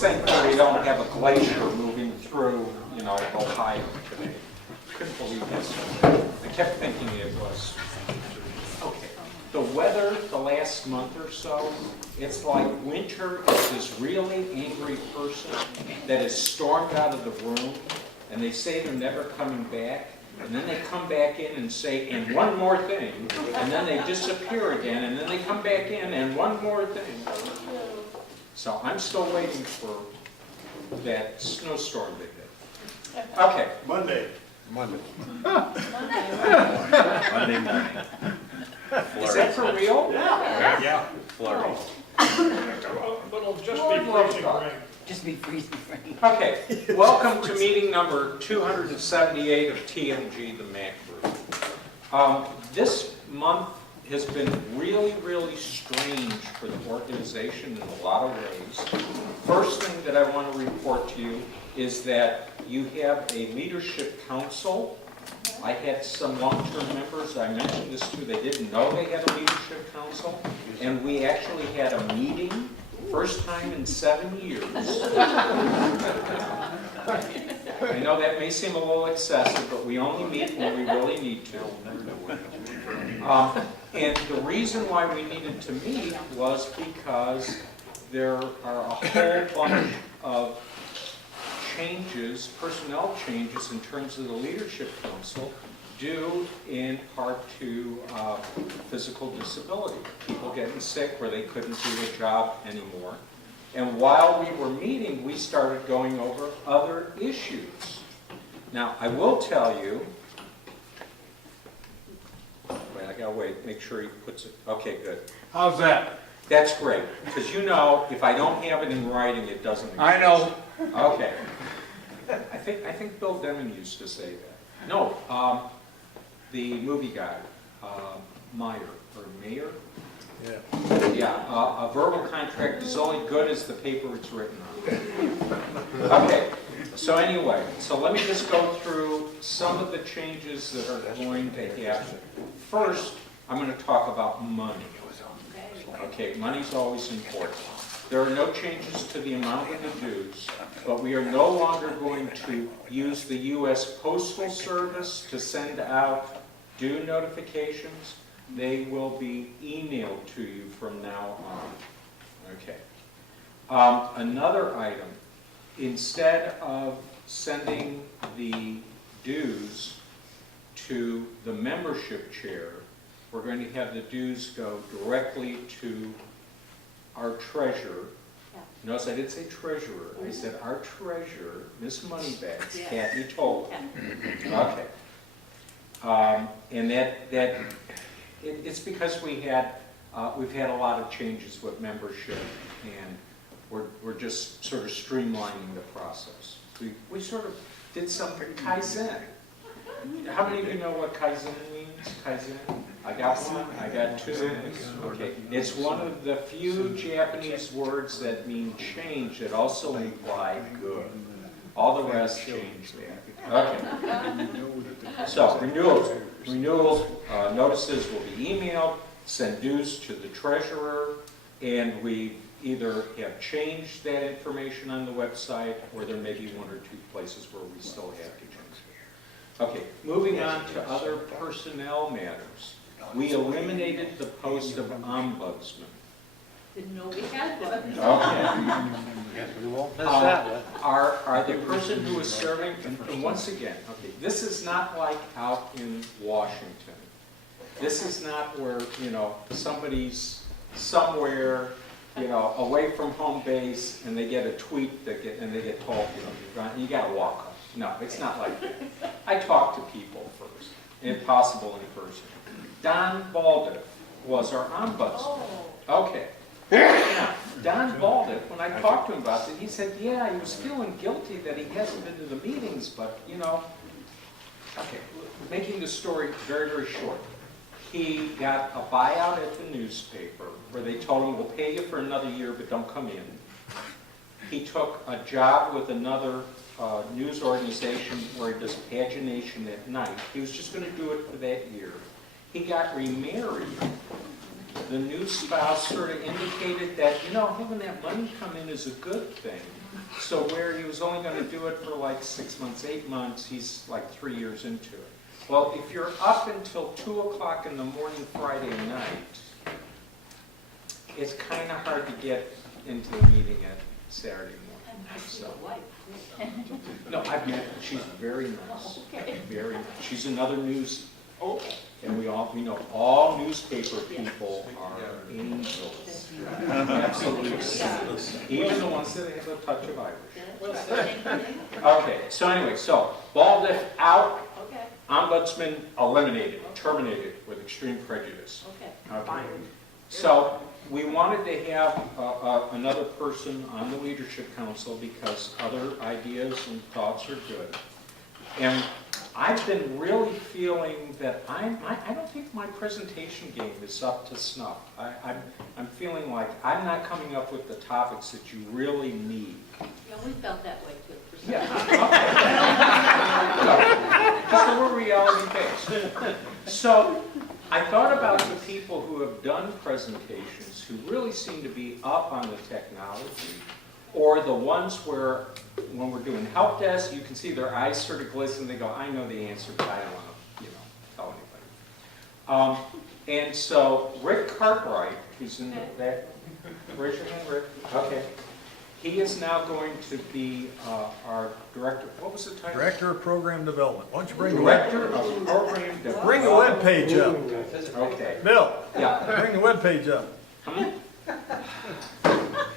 just thankful we don't have a glacier moving through, Ohio today. Couldn't believe this. I kept thinking it was. Okay. The weather the last month or so, it's like winter is this really angry person that is stormed out of the room, and they say they're never coming back, and then they come back in and say, and one more thing, and then they disappear again, and then they come back in, and one more thing. So I'm still waiting for that snowstorm to hit. Okay. Monday. Monday morning. Is that for real? Yeah. Flurry. But it'll just be freezing rain. Just be freezing rain. Okay, welcome to meeting number 278 of TMG, the Mac Group. This month has been really, really strange for the organization in a lot of ways. First thing that I want to report to you is that you have a leadership council. I had some long-term members, I mentioned this too, they didn't know they had a leadership council, and we actually had a meeting, first time in 7 years. I know that may seem a little excessive, but we only meet when we really need to. And the reason why we needed to meet was because there are a whole bunch of changes, personnel changes in terms of the leadership council, due in part to physical disability. People getting sick where they couldn't do a job anymore. And while we were meeting, we started going over other issues. Now, I will tell you, wait, I gotta wait, make sure he puts it, okay, good. How's that? That's great, because if I don't have it in writing, it doesn't exist. I know. Okay. I think Bill Deming used to say that. No, the movie guy, Mayer. Yeah. Yeah, a verbal contract is only good as the paper it's written on. Okay, so anyway, so let me just go through some of the changes that are going to happen. First, I'm going to talk about money. Okay, money's always important. There are no changes to the amount of the dues, but we are no longer going to use the U.S. Postal Service to send out due notifications. They will be emailed to you from now on. Okay. Another item, instead of sending the dues to the membership chair, we're going to have the dues go directly to our treasurer. Notice I didn't say treasurer, I said our treasurer, Miss Moneybags, Kathy Tolan. Okay. And it's because we've had a lot of changes with membership, and we're just sort of streamlining the process. We sort of did something Kaizen. How many of you know what Kaizen means? Kaizen? I got one, I got two. Okay. It's one of the few Japanese words that mean change that also imply good. All the rest change that. Okay. So renewals notices will be emailed, send dues to the treasurer, and we either have changed that information on the website, or there may be one or two places where we still have to change it. Okay, moving on to other personnel matters. We eliminated the post of ombudsman. Didn't know we had one. Okay. We won't miss that one. Are the person who is serving, and once again, okay, this is not like out in Washington. This is not where, somebody's somewhere, away from home base, and they get a tweet and they get told, you got to walk up. No, it's not like that. I talk to people first, if possible in person. Don Baldick was our ombudsman. Okay. Now, Don Baldick, when I talked to him about it, he said, yeah, he was feeling guilty that he hasn't been to the meetings, but, okay, making the story very, very short. He got a buyout at the newspaper where they told him, we'll pay you for another year, but don't come in. He took a job with another news organization where he does pagination at night. He was just going to do it for that year. He got remarried, the new spouse sort of indicated that, having that money come in is a good thing. So where he was only going to do it for like 6 months, 8 months, he's like 3 years into it. Well, if you're up until 2 o'clock in the morning Friday night, it's kind of hard to get into the meeting at Saturday morning. So, no, I've met her. She's very nice. Very nice. She's another news. And we know all newspaper people are angels. Absolutely. Even the ones that have a touch of Irish. Okay, so anyway, Baldiff out, Okay, ombudsman eliminated, terminated with extreme prejudice. okay. Okay. So we wanted to have another person on the leadership council because other ideas and thoughts are good. And I've been really feeling that I don't think my presentation game is up to snuff. I'm feeling like I'm not coming up with the topics that you really need. Yeah, we felt that way too. for some Yeah. time. Because we're reality based. So I thought about the people who have done presentations who really seem to be up on the technology, or the ones where, when we're doing help desk, you can see their eyes sort of glisten. They go, I know the answer, but I don't want to, tell anybody. And so Rick Cartwright, who's in that, raise your hand, Rick. Okay. He is now going to be our director. What was the title? Director of Program Development. Why don't you bring the Director of Program Development. bring the webpage up. Okay. Bill, Yeah. bring the webpage up.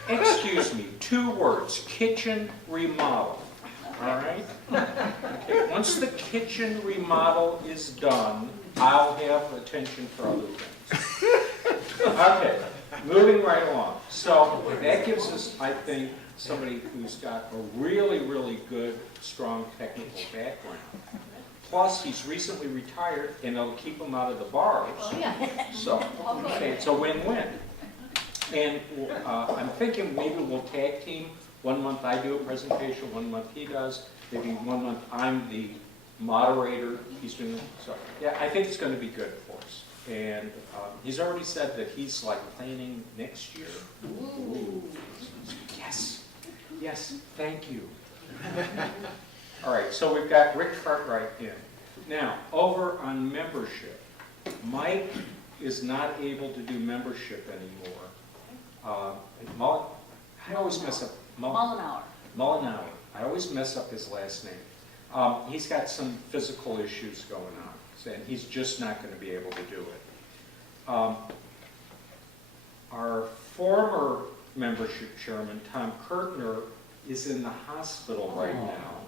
Excuse me, 2 words, kitchen remodel, all right? Okay, once the kitchen remodel is done, I'll have attention for other things. Okay, moving right along. So that gives us, I think, somebody who's got a really, really good, strong technical background. Plus, he's recently retired, and it'll keep him out of the bars. Oh, yeah. So, okay, it's a win-win. And I'm thinking maybe we'll tag team. 1 month I do a presentation, 1 month he does. Maybe 1 month I'm the moderator, he's doing it. So, yeah, I think it's going to be good for us. And he's already said that he's like planning next year. Ooh. Yes, yes, thank you. All right, so we've got Rick Cartwright in. Now, over on membership, Mike is not able to do membership anymore. I always mess up. Mullenauer. I always mess up his last name. He's got some physical issues going on, and he's just not going to be able to do it. Our former membership chairman, Tom Kurtner, is in the hospital right now,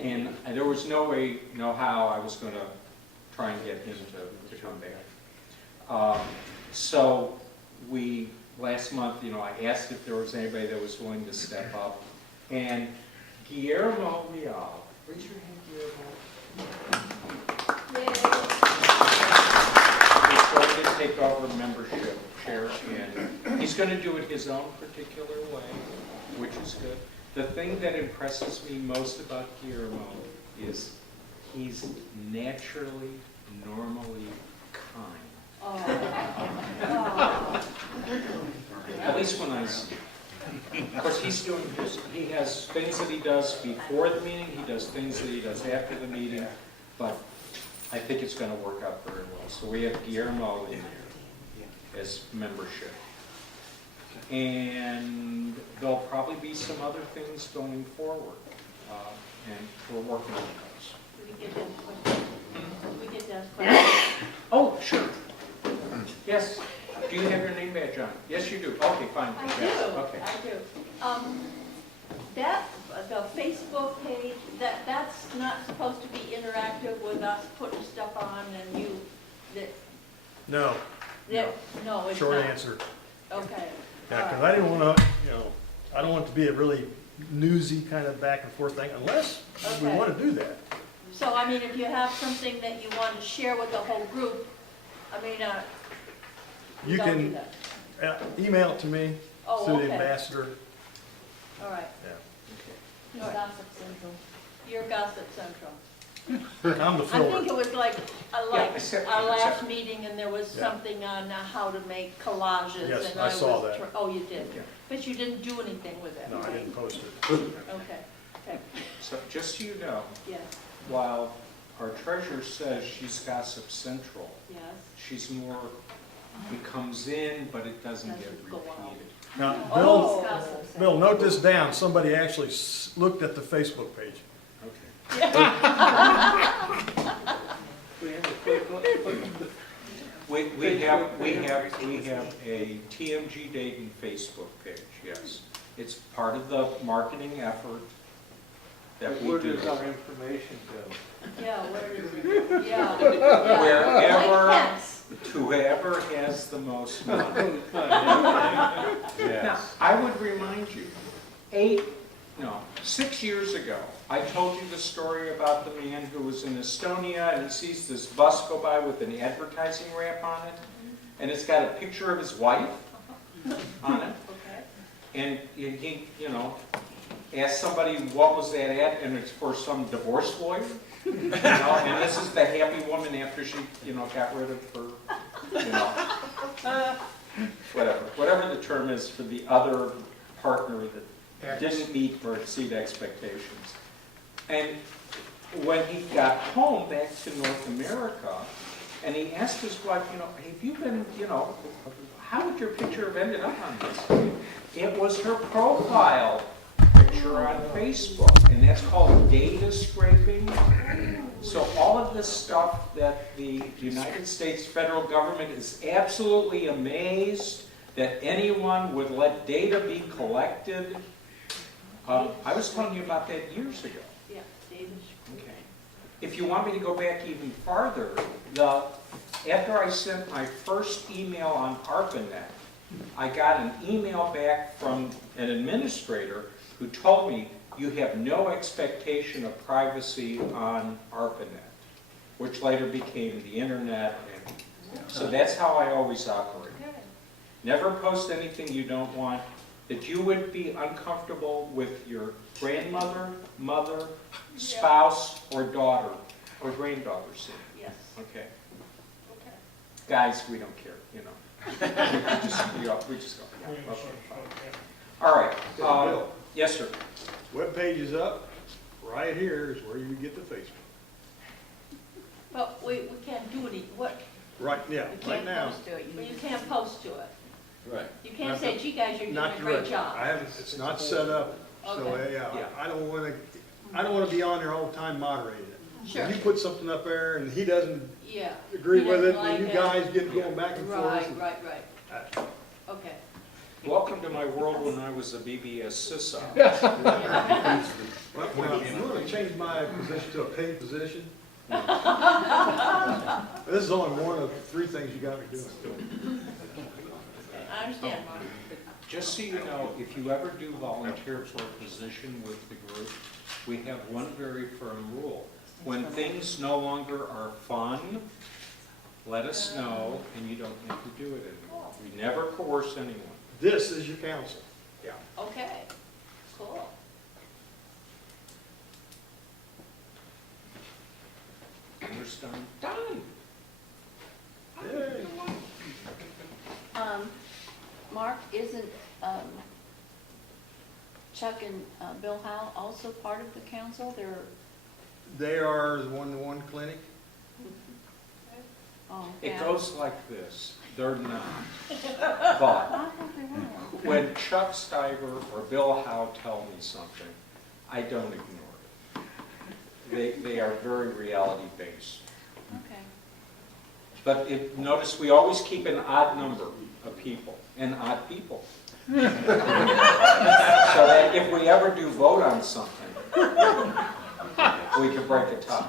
and there was no how I was going to try and get him to come back. So we. Last month, I asked if there was anybody that was willing to step up. And Guillermo Real, raise your hand, Guillermo. He's going to take over membership chair, and he's going to do it his own particular way, which is good. The thing that impresses me most about Guillermo is he's naturally, normally kind. At least when I see him. Of course, he has things that he does before the meeting, he does things that he does after the meeting, but I think it's going to work out very well. So we have Guillermo in there as membership. And there'll probably be some other things going forward, and we're working on those. Did we get that question? Oh, sure. Yes. Do you have your name badge on? Yes, you do. Okay, fine. I do, Yes. Okay. I do. The Facebook page, that's not supposed to be interactive with us putting stuff on and you, No, no, it's not. short answer. Okay. Yeah, because I didn't want to, I don't want it to be a really newsy kind of back and forth thing unless we Okay. want to do that. So, I mean, if you have something that you want to share with the whole group, You don't do can that. email it to me Oh, through the okay. ambassador. All right. Yeah. All right. Gossip Central. Your Gossip Central. I'm the I filler. think it was like except- our last except- meeting, and there was Yeah. something on how to make collages. Yes, and I saw was that. Oh, you did? Yeah. But you didn't do anything with it? No, I didn't post it. Okay, okay, So just so you know, yes, while our treasurer says she's Gossip Central, yes. she's more, it comes in, but it doesn't get Doesn't go out. repeated. Now, Oh. Bill, note this down. Somebody actually looked at the Facebook page. Okay. We have a TMG Dayton Facebook page, yes. It's part of the marketing effort that we Where do. does our information go? Yeah, where does it go? Yeah, yeah. Wherever, Like Pence. whoever has the most money. Now, Yes. I would remind you, 6 years ago, I told you the story about the man who was in Estonia and he sees this bus go by with an advertising wrap on it, and it's got a picture of his wife on it, Okay. and he, asked somebody, what was that ad, and it's for some divorce lawyer, and this is the happy woman after she, got rid of her, whatever the term is for the other partner that didn't meet or exceed expectations. And when he got home back to North America, and he asked his wife, have you been, how would your picture have ended up on this? It was her profile picture on Facebook, and that's called data scraping. So all of this stuff that the United States federal government is absolutely amazed that anyone would let data be collected. I was telling you about that years ago. Yeah, David. Okay. If you want me to go back even farther, after I sent my first email on ARPANET, I got an email back from an administrator who told me, you have no expectation of privacy on ARPANET, which later became the internet. And so that's how I always operate. Okay. Never post anything you don't want, that you would be uncomfortable with your grandmother, mother, spouse, or daughter, or granddaughter seeing. Yes, Okay. okay. Guys, we don't care, we just go, yeah, We- okay. okay. All right. Bill, Yes, sir. web page is up. Right here is where you get the Facebook. But we can't do any, what, Right, yeah, you right can't now. post to it, you can't post to it. Right. You can't say, gee, guys, you're doing Not a great correct. job. I haven't, it's not set up, so, Okay. Yeah. I don't wanna be on there all the time moderating it. Sure, If you put something up there and he doesn't yeah. agree He with it, doesn't and you like guys get going back and Right, forth. right, right. Okay. Welcome to my world when I was a BBS CISO. Yeah. Well, I'm gonna change my position to a paid position. This is only one of 3 things you got me doing. I understand, Mark. Just so you know, if you ever do volunteer for a position with the group, we have one very firm rule. When things no longer are fun, let us know, and you don't have to do it anymore. We never coerce anyone. This is your council. Yeah. Okay, cool. Understand? Done. Yay. Mark, isn't Chuck and Bill Howe also part of the council? They are the one-to-one clinic. Oh, It yeah. goes like this. They're not. But I thought they were. when Chuck Stiver or Bill Howe tell me something, I don't ignore it. They are very reality-based. Okay. But notice we always keep an odd number of people and odd people. So that if we ever do vote on something, we can break a tie.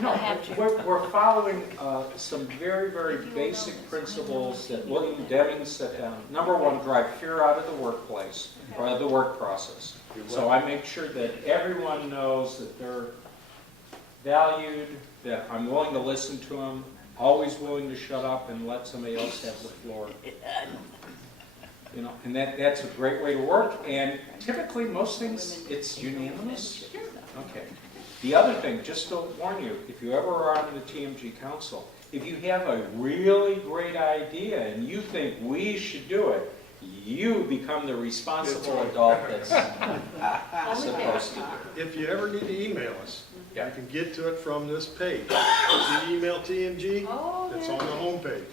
No, we're following some very, very basic principles that William Deming set down. Number one, drive fear out of the workplace, or out of the work process. So I make sure that everyone knows that they're valued, that I'm willing to listen to them, always willing to shut up and let somebody else have the floor. And that's a great way to work, and typically most things, it's unanimous. Okay. The other thing, just to warn you, if you ever are on the TMG council, if you have a really great idea and you think we should do it, you become the responsible adult that's supposed to do it. If you ever need to email us, Yeah. you can get to it from this page. See email TMG, Oh, it's yeah. on the homepage.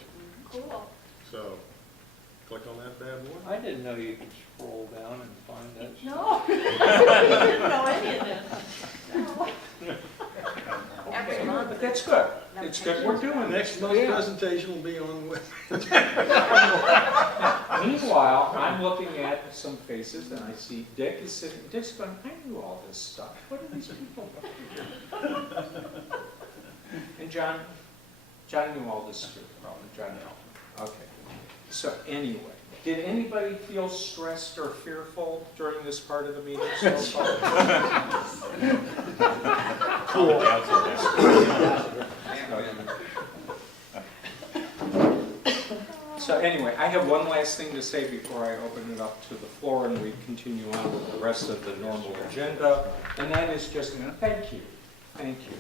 Cool. So, click on that bad boy. I didn't know you could scroll down and find that. No, I didn't know any of this. No. But that's good. It's good we're doing Next this. month's Yeah. presentation will be on the Meanwhile, I'm looking at some faces and I see Dick is sitting, Dick's going, I knew all this stuff. What are these people doing? And John knew all this too, probably, John Elton. Okay. So anyway, did anybody feel stressed or fearful during this part of the meeting so far? Cool. So anyway, I have one last thing to say before I open it up to the floor and we continue on with the rest of the normal agenda, and that is just, thank you. Thank you.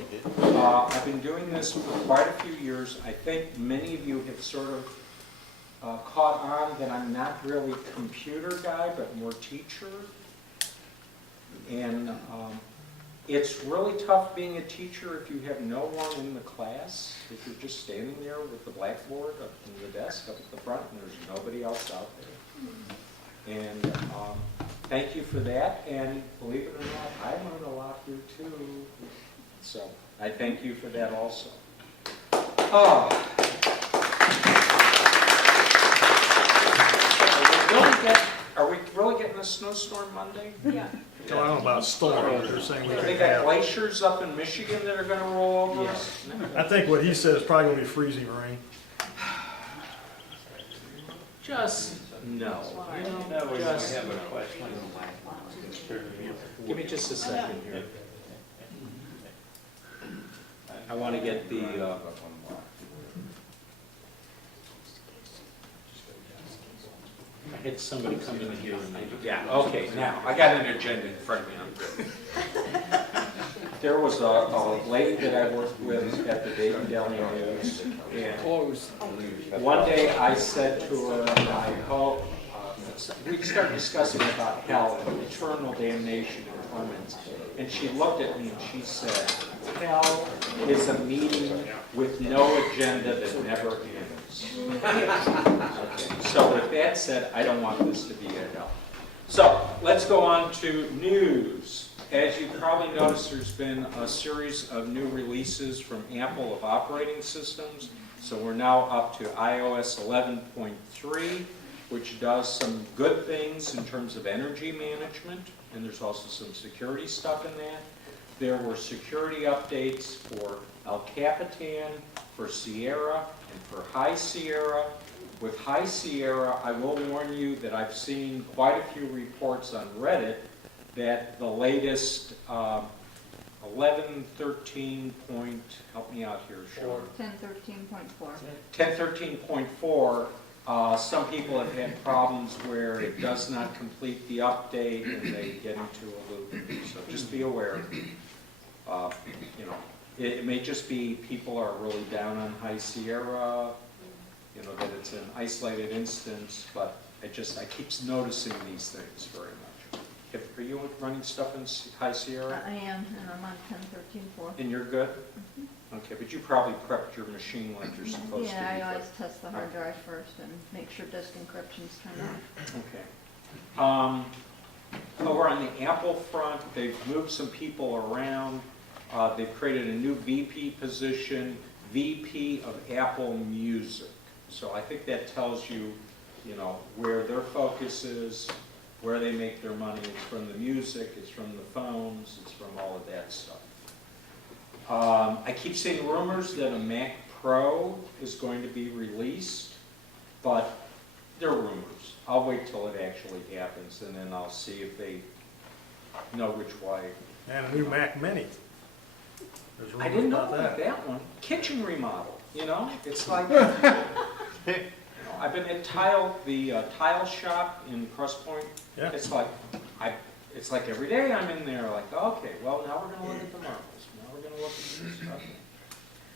I've been doing this for quite a few years. I think many of you have sort of caught on that I'm not really a computer guy, but more teacher. And it's really tough being a teacher if you have no one in the class, if you're just standing there with the blackboard up in the desk up at the front and there's nobody else out there. And thank you for that, and believe it or not, I learned a lot here too. So I thank you for that also. Are we really getting a snowstorm Monday? Yeah. I don't know about storm, they're saying we They could got have. glaciers up in Michigan that are going to roll over us? I think what he said is probably gonna be freezing rain. Just, no. That was, I Just, have a question. give me just a second here. I want to get the, I had somebody come in here and yeah, okay, now, I got an agenda in front of me, I'm good. There was a lady that I worked with at the Dayton Daily News, and one day I said to her, I hope, we started discussing about hell and eternal damnation and torment. And she looked at me and she said, hell is a meeting with no agenda that never ends. Okay. So with that said, I don't want this to be a hell. So let's go on to news. As you probably noticed, there's been a series of new releases from Apple of operating systems. So we're now up to iOS 11.3, which does some good things in terms of energy management, and there's also some security stuff in that. There were security updates for El Capitan, for Sierra, and for High Sierra. With High Sierra, I will warn you that I've seen quite a few reports on Reddit that the latest 11.13 point, help me out here, Sean. 1013.4. 10.13.4, some people have had problems where it does not complete the update and they get into a loop. So just be aware. You know, it may just be people are really down on High Sierra, you know, that it's an isolated instance, but I keep noticing these things very much. Are you running stuff in High Sierra? I am, and I'm on 1013.4. And you're good? Okay, but you probably prepped your machine like you're supposed to. Yeah, I always before. test the hard drive first and make sure disk encryption's turned off. Okay. Over on the Apple front, they've moved some people around. They've created a new VP position, VP of Apple Music. So I think that tells you, you know, where their focus is, where they make their money. It's from the music, it's from the phones, it's from all of that stuff. I keep seeing rumors that a Mac Pro is going to be released, but they're rumors. I'll wait till it actually happens, and then I'll see if they know which way. And a new Mac Mini. There's I rumors didn't know about about that. that one. Kitchen remodel, you know? It's like, you know, I've been at the tile shop in Cross Point. Yeah. It's like, it's like every day I'm in there, like, okay, well, now we're gonna look at the marbles, now we're gonna look at this, okay.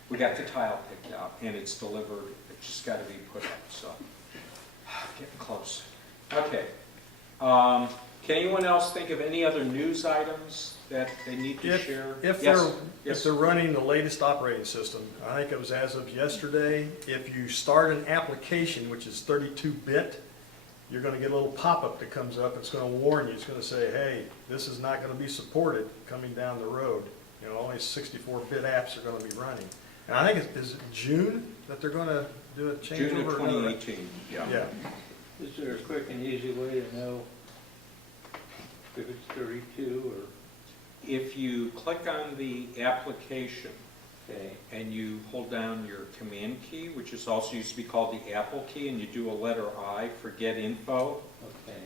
We got the tile picked out, and it's delivered, it's just gotta be put up, so, getting close. Okay. Can anyone else think of any other news items that they need to share? If Yes. they're running the latest operating system, I think it was as of yesterday, if you start an application, which is 32-bit, you're gonna get a little pop-up that comes up, it's gonna warn you, it's gonna say, hey, this is not gonna be supported coming down the road. You know, only 64-bit apps are gonna be running. And I think is it June that they're gonna do a changeover? June of 2018, yeah. Yeah. Is there a quick and easy way to know if it's 32 or, If you click on the application okay, and you hold down your command key, which is also used to be called the Apple key, and you do a letter I for get info, okay.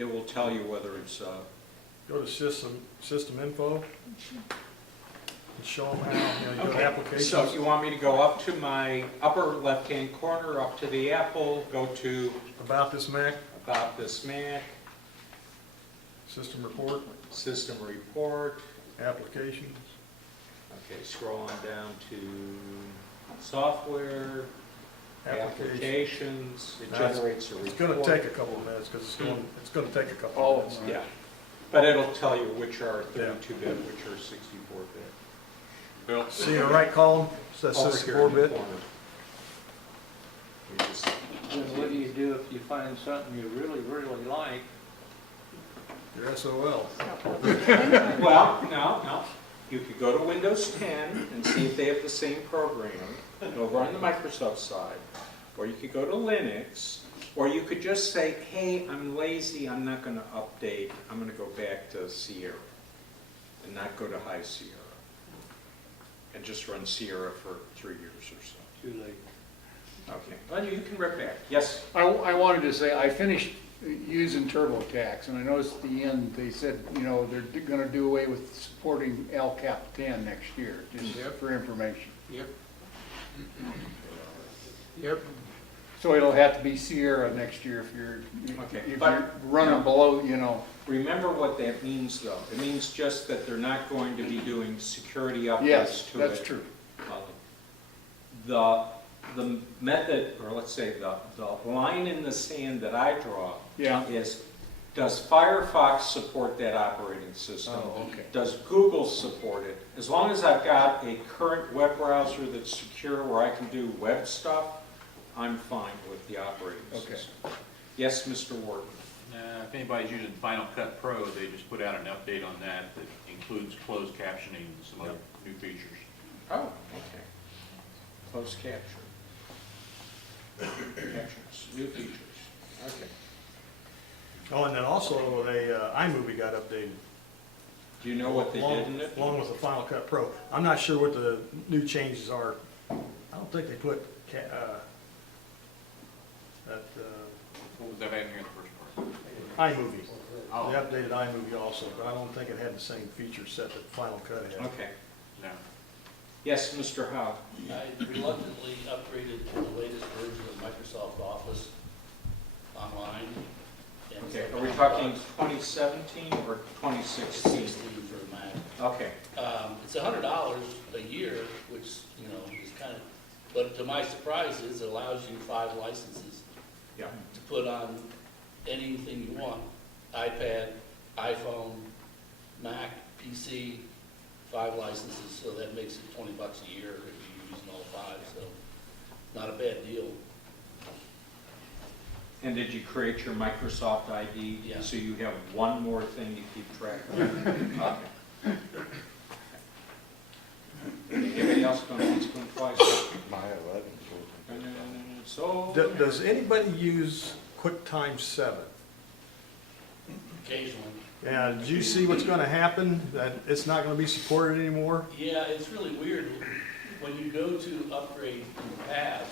it will tell you whether it's, Go to system info, and show them how, you know, you go to okay. applications. So you want me to go up to my upper left-hand corner, up to the Apple, go to About this Mac, About This Mac, system report, System Report, applications. okay, scroll on down to Software, Applications, it Now, generates a report. It's gonna take a couple of minutes, because it's gonna take a couple Oh, of minutes. yeah, but it'll tell you which are 32-bit, which are 64-bit. Bill? See the right column, says Over here in the 64-bit. corner. We just- Then what do you do if you find something you really, really like? Your SOL. Well, no. You could go to Windows 10 and see if they have the same program over on the Microsoft side. Or you could go to Linux, or you could just say, hey, I'm lazy, I'm not going to update, I'm going to go back to Sierra and not go to High Sierra. And just run Sierra for 3 years or so. Too late. Okay, well, you can rip back. Yes? I wanted to say, I finished using TurboTax, and I noticed at the end, they said, you know, they're gonna do away with supporting LCAP 10 next year, just for information. Yep. Yep. So it'll have to be Sierra next year Okay, if but- you're running below, you know. Remember what that means, though. It means just that they're not going to be doing security updates Yes, to it. that's true. The method, or let's say the line in the sand that I draw Yeah. is, does Firefox support that operating system? Oh, okay. Does Google support it? As long as I've got a current web browser that's secure where I can do web stuff, I'm fine with the operating Okay. system. Yes, Mr. Wharton? If anybody's using Final Cut Pro, they just put out an update on that includes closed captioning and some other new features. Oh, okay. Closed capture. Captions, new features, okay. Oh, and then also, iMovie got updated. Do you know what they did in it? Along with the Final Cut Pro. I'm not sure what the new changes are. I don't think they put What was that in here in the first part? iMovie. Oh. They updated iMovie also, but I don't think it had the same feature set that Final Cut had. Okay. No. Yes, Mr. Howe? I reluctantly upgraded to the latest version of Microsoft Office online. And Okay, so are we I've talking got 2017 or 2016? 16 for Mac. Okay, It's $100 a year, which, you know, is kind of, but to my surprise is it allows you 5 licenses yeah. to put on anything you want. iPad, iPhone, Mac, PC, 5 licenses, so that makes it $20 a year if you're using all 5, so not a bad deal. And did you create your Microsoft ID? Yeah. So you have one more thing to keep track of? Okay. Anybody else going once, going twice? My 11. So. Does anybody use QuickTime 7? Occasionally. Yeah, did you see what's gonna happen? That it's not gonna be supported anymore? Yeah, it's really weird. When you go to upgrade in the past,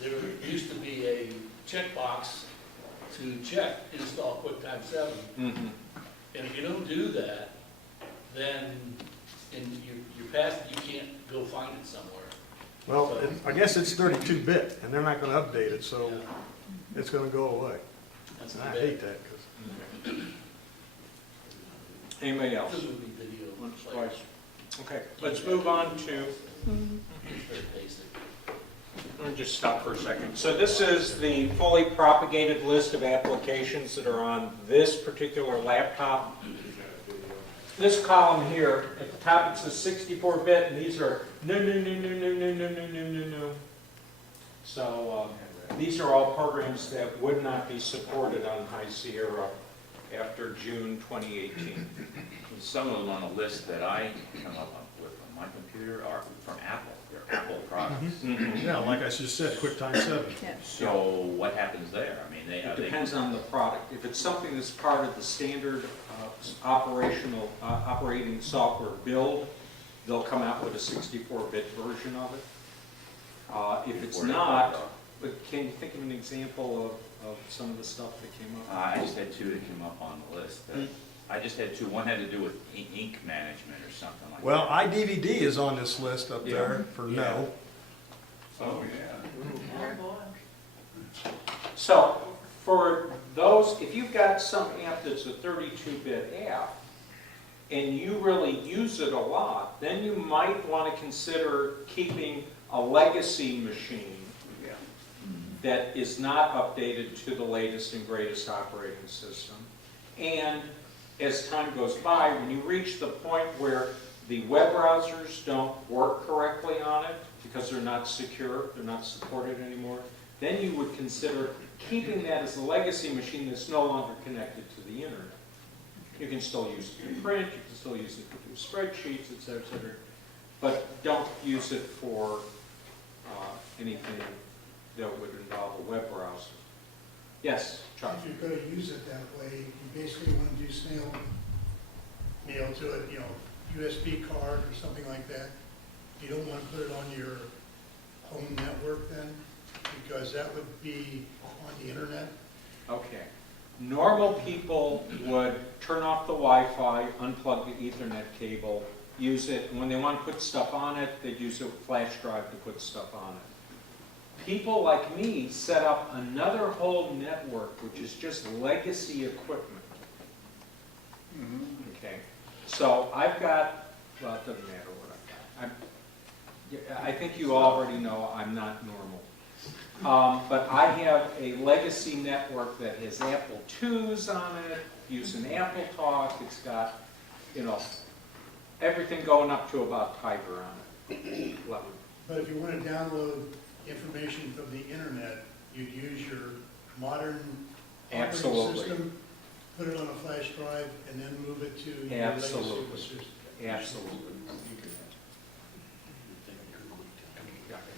there used to be a checkbox to check install QuickTime 7. Mhm. And if you don't do that, then you're past, you can't go find it somewhere. Well, I guess it's 32-bit, and they're not gonna update it, so Yeah, it's gonna go away. that's And too I bad. hate that, 'cause Anybody else? It's a movie video. Once, player. twice. Okay, let's move on to, It's very basic. let me just stop for a second. So this is the fully propagated list of applications that are on this particular laptop. This column here, at the top it says 64-bit, and these are no. So these are all programs that would not be supported on High Sierra after June 2018. Some of them on the list that I come up with on my computer are from Apple. They're Apple products. Yeah, like I just said, QuickTime 7. So what happens there? I mean, It depends on the product. If it's something that's part of the standard operating software build, they'll come out with a 64-bit version of it. If it's not, but can you think of an example of some of the stuff that came up? I just had two that came up on the list. I just had two. One had to do with ink management or something like Well, that. iDVD is on this list up there for no. Oh, yeah. So for those, if you've got some app that's a 32-bit app, and you really use it a lot, then you might want to consider keeping a legacy machine that is not updated to the latest and greatest operating system. And as time goes by, when you reach the point where the web browsers don't work correctly on it because they're not secure, they're not supported anymore, then you would consider keeping that as a legacy machine that's no longer connected to the internet. You can still use it to print, you can still use it to do spreadsheets, et cetera, but don't use it for anything that would involve a web browser. Yes, Chuck? If you're going to use it that way, you basically want to do snail mail to it, USB card or something like that. You don't want to put it on your home network then, because that would be on the internet. Okay. Normal people would turn off the Wi-Fi, unplug the Ethernet cable, use it, and when they want to put stuff on it, they'd use a flash drive to put stuff on it. People like me set up another whole network, which is just legacy equipment. Okay, so I've got, well, it doesn't matter what I've got. I think you already know I'm not normal. But I have a legacy network that has Apple IIs on it, using Apple Talk. It's got, everything going up to about Tiger on it. But if you want to download information from the internet, you'd use your modern operating Absolutely. system, put it on a flash drive, and then move it to your legacy Absolutely. system. Absolutely.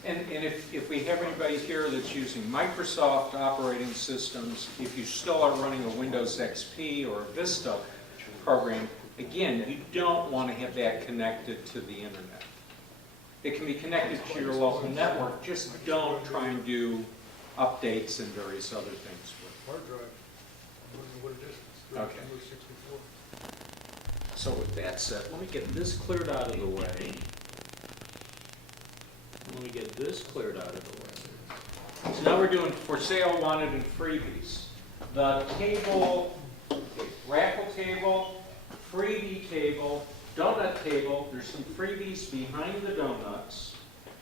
And if we have anybody here that's using Microsoft operating systems, if you still are running a Windows XP or a Vista program, again, you don't want to have that connected to the internet. It can be connected to your local network, just don't try and do updates and various other things with it. Hard drive, I don't know what it is. It's Okay. 64. So with that said, let me get this cleared out of the way. Let me get this cleared out of the way. So now we're doing for sale, wanted, and freebies. The table, raffle table, freebie table, donut table, there's some freebies behind the donuts.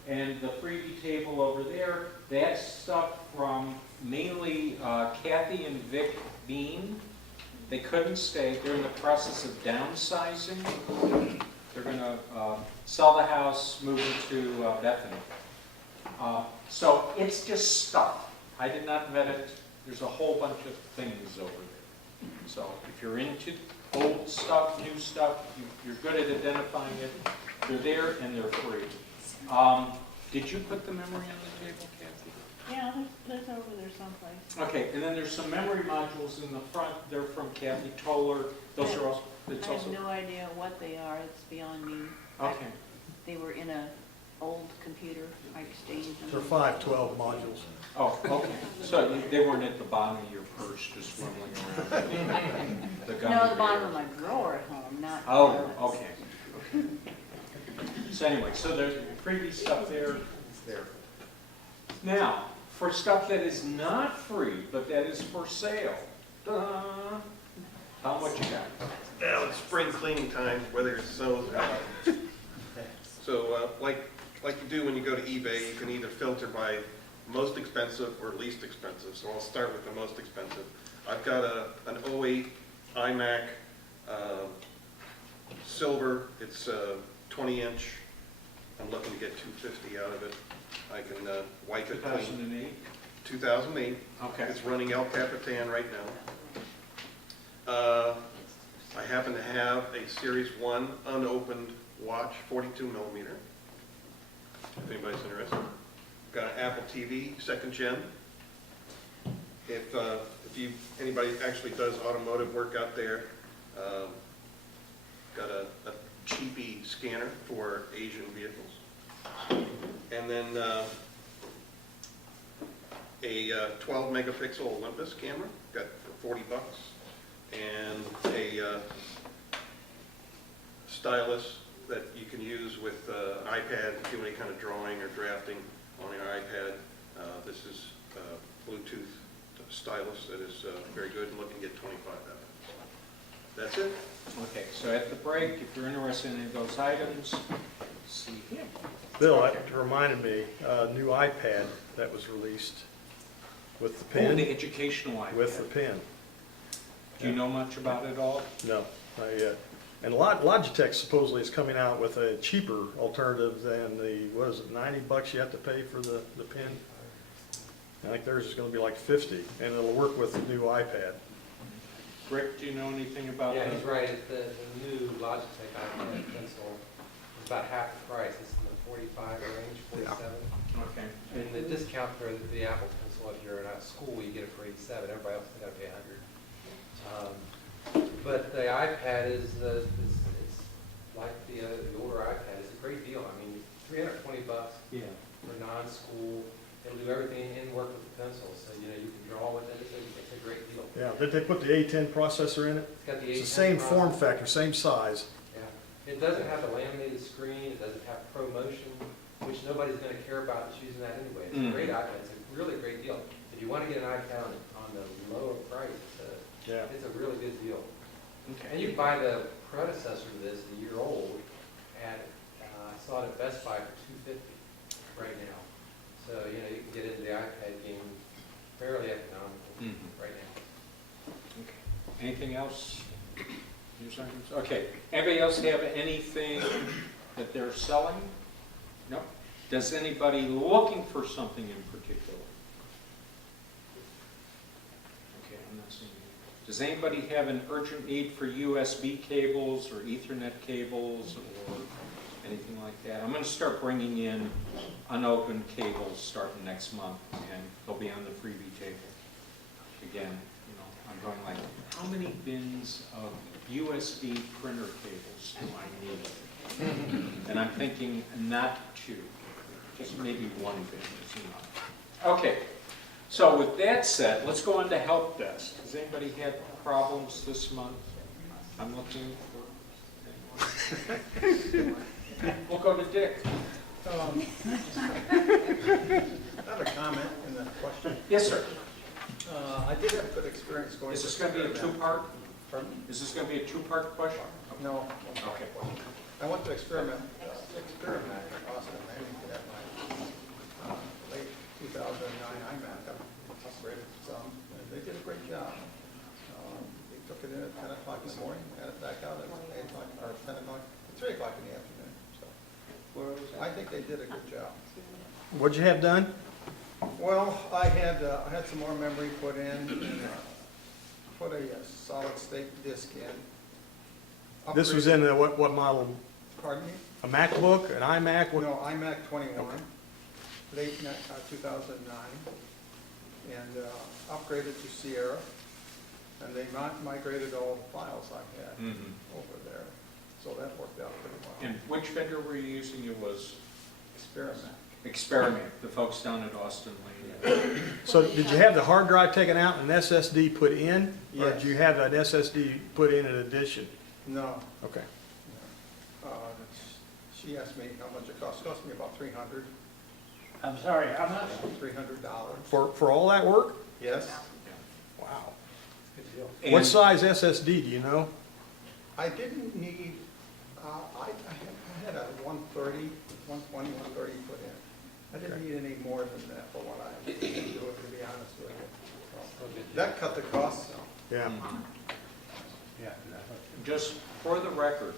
And the freebie table over there, that's stuff from mainly Kathy and Vic Bean. They couldn't stay. They're in the process of downsizing. They're going to sell the house, move it to Bethany. So it's just stuff. I did not vet it. There's a whole bunch of things over there. So if you're into old stuff, new stuff, you're good at identifying it. They're there and they're free. Did you put the memory on the table, Kathy? Yeah, there's over there someplace. Okay, and then there's some memory modules in the front. They're from Kathy Toller. Those are also, it's I have also, no idea what they are, it's beyond me. okay. They were in a old computer, I exchanged them. They're 512 modules. Oh, okay. So they weren't at the bottom of your purse just swimming around? The gummy No, the bottom bear. of my drawer at home, not. Oh, okay. So anyway, so there's freebie stuff there. Now, for stuff that is not free, but that is for sale, how much you got? Now, it's spring cleaning time, whether it snows or not. So like you do when you go to eBay, you can either filter by most expensive or least expensive. So I'll start with the most expensive. I've got an 08 iMac silver. It's 20-inch. I'm looking to get $250 out of it. I can wipe it clean. 2008? 2008. Okay. It's running El Capitan right now. I happen to have a Series 1 unopened watch, 42 millimeter, if anybody's interested. Got an Apple TV, 2nd gen. If anybody actually does automotive work out there, got a cheapy scanner for Asian vehicles. And then a 12 megapixel Olympus camera, got for $40. And a stylus that you can use with iPad to do any kind of drawing or drafting on your iPad. This is Bluetooth stylus that is very good, and looking to get 25 out of it. That's it. Okay, so at the break, if you're interested in any of those items, see him. Bill, that reminded me, new iPad that was released with the Oh, pen. the educational iPad. With the pen. Do you know much about it all? No, not yet. And Logitech supposedly is coming out with a cheaper alternative than the, what is it, $90 you have to pay for the pen? I think theirs is going to be like $50, and it'll work with the new iPad. Rick, do you know anything about Yeah, that? he's right. The new Logitech iPad pencil is about half the price. It's in the 45 range, 47. Okay. And the discount for the Apple pencil, if you're at school, you get it for 87. Everybody else has got to pay 100. But the iPad is it's like the older iPad. It's a great deal. I mean, $320 Yeah. for non-school. It'll do everything in work with the pencil. So you can draw with it. It's a great deal. Yeah, did they put the A10 processor in it? It's got the It's the A10 same form processor. factor, same size. Yeah, it doesn't have the laminated screen, it doesn't have ProMotion, which nobody's gonna care about that's using that anyway. It's a great iPad, it's a really great deal. If you wanna get an iPad on the lower price, Yeah. it's a really good deal. Okay. And you can buy the predecessor to this, a year old, at, I saw it at Best Buy for $250 right now. So, you can get into the iPad game fairly economical right now. Okay. Anything else? News items? Okay. Anybody else have anything that they're selling? No? Does anybody looking for something in particular? Okay, I'm not seeing any. Does anybody have an urgent need for USB cables or Ethernet cables or anything like that? I'm going to start bringing in unopened cables starting next month, and they'll be on the freebie table. Again, I'm going like, how many bins of USB printer cables do I need? And I'm thinking not two, just maybe one bin is enough. Okay, so with that said, let's go on to help desk. Has anybody had problems this month? I'm looking for anyone. We'll go to Dick. I have a comment and a question. Yes, sir. I did have a good experience going. Is this going to be a two-part? Pardon? Is this going to be a two-part question? No. Okay. I went to experiment in Austin, Miami, at my late 2009 iMac. I upgraded some, and they did a great job. They took it in at 10 o'clock in the morning, had it back out at 8 o'clock, or 10 o'clock, 3 o'clock in the afternoon. So I think they did a good job. What'd you have done? Well, I had some more memory put in, and put a solid state disk in. This was in what model? Pardon me? A MacBook, an iMac? What- No, iMac 21, late 2009, and upgraded to Sierra, and they migrated all the files I had over there, so that worked out pretty well. And which vendor were you using? It was Experiment, the folks down at Austin Lane. So did you have the hard drive taken out and an SSD put in? Or Yes. did you have an SSD put in addition? No. Okay. She asked me how much it cost. It cost me about $300. I'm sorry, how much? $300. For all that work? Yes. Wow. Good deal. And What size SSD, do you know? I didn't need, I had a 130, 120, 130 put in. I didn't need any more than that for what I was doing, to be honest with you. So, that cut the costs down. Yeah. Yeah. Just for the record,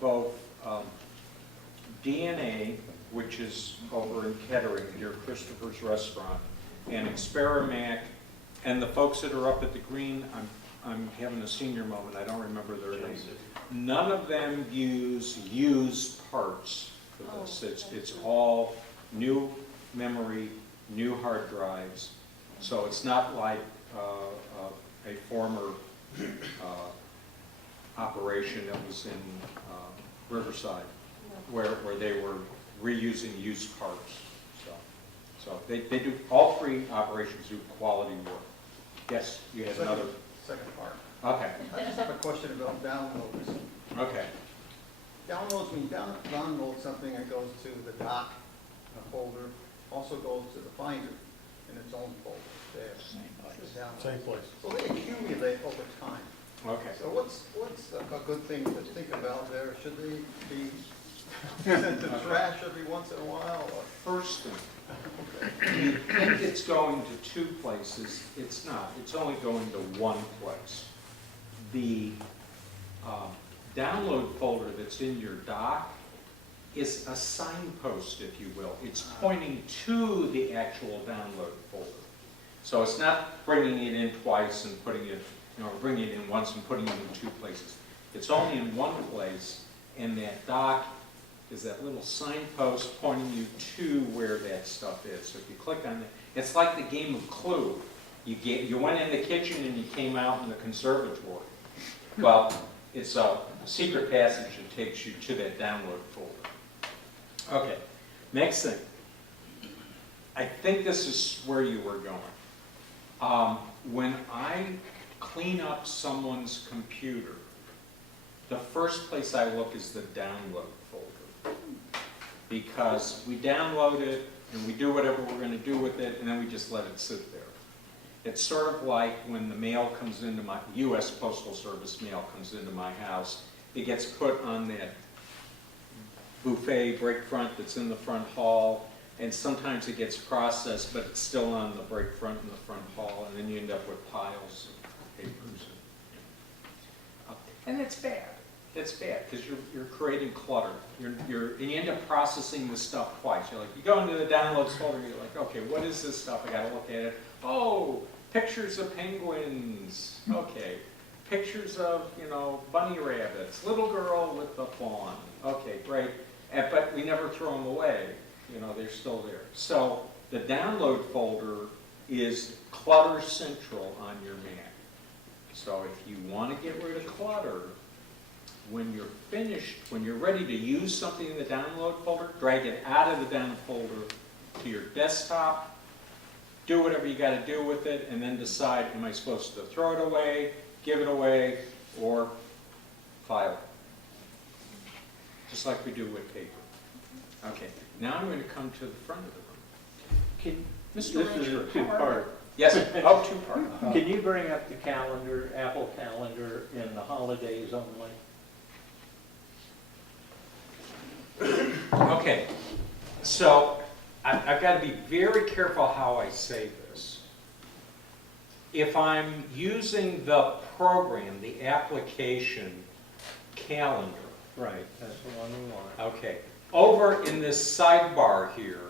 both DNA, which is over in Kettering, near Christopher's Restaurant, and Experamac, and the folks that are up at the Green, I'm having a senior moment, I don't remember their names. None of them use used parts for this. It's all new memory, new hard drives. So it's not like a former operation that was in Riverside, where they were reusing used parts. So they do, all three operations do quality work. Yes, you had another. Second part. Okay. I just have a question about downloads. Okay. Downloads, when you download something, it goes to the doc folder, also goes to the Finder in its own folder there. Same place. So they accumulate over time. Okay. So what's a good thing to think about there? Should they be sent to trash every once in a while? Or? First thing, you think it's going to two places. It's not. It's only going to one place. The download folder that's in your dock is a signpost, if you will. It's pointing to the actual download folder. So it's not bringing it in twice and putting it, bringing it in once and putting it in two places. It's only in one place, and that dock is that little signpost pointing you to where that stuff is. So if you click on it, it's like the game of Clue. You went in the kitchen and you came out in the conservatory. Well, it's a secret passage that takes you to that download folder. Okay, next thing. I think this is where you were going. When I clean up someone's computer, the first place I look is the download folder. Because we download it and we do whatever we're going to do with it, and then we just let it sit there. It's sort of like when the mail comes into my, U.S. Postal Service mail comes into my house, it gets put on that buffet break front that's in the front hall, and sometimes it gets processed, but it's still on the break front in the front hall, and then you end up with piles of papers. And it's bad. It's bad, because you're creating clutter. And you end up processing this stuff twice. You go into the downloads folder, you're like, okay, what is this stuff? I gotta look at it. Oh, pictures of penguins. Okay. Pictures of, bunny rabbits. Little girl with the fawn. Okay, great. But we never throw them away. They're still there. So the download folder is clutter central on your Mac. So if you want to get rid of clutter, when you're finished, when you're ready to use something in the download folder, drag it out of the download folder to your desktop, do whatever you got to do with it, and then decide, am I supposed to throw it away, give it away, or file it? Just like we do with paper. Okay, now I'm going to come to the front of the room. Mr. This is a Rancher, two-part. Yes, two-part. Can you bring up the calendar, Apple Calendar, in the holidays only? Okay, so I've got to be very careful how I say this. If I'm using the program, the application calendar. Right, that's the one we want. Okay, over in this sidebar here,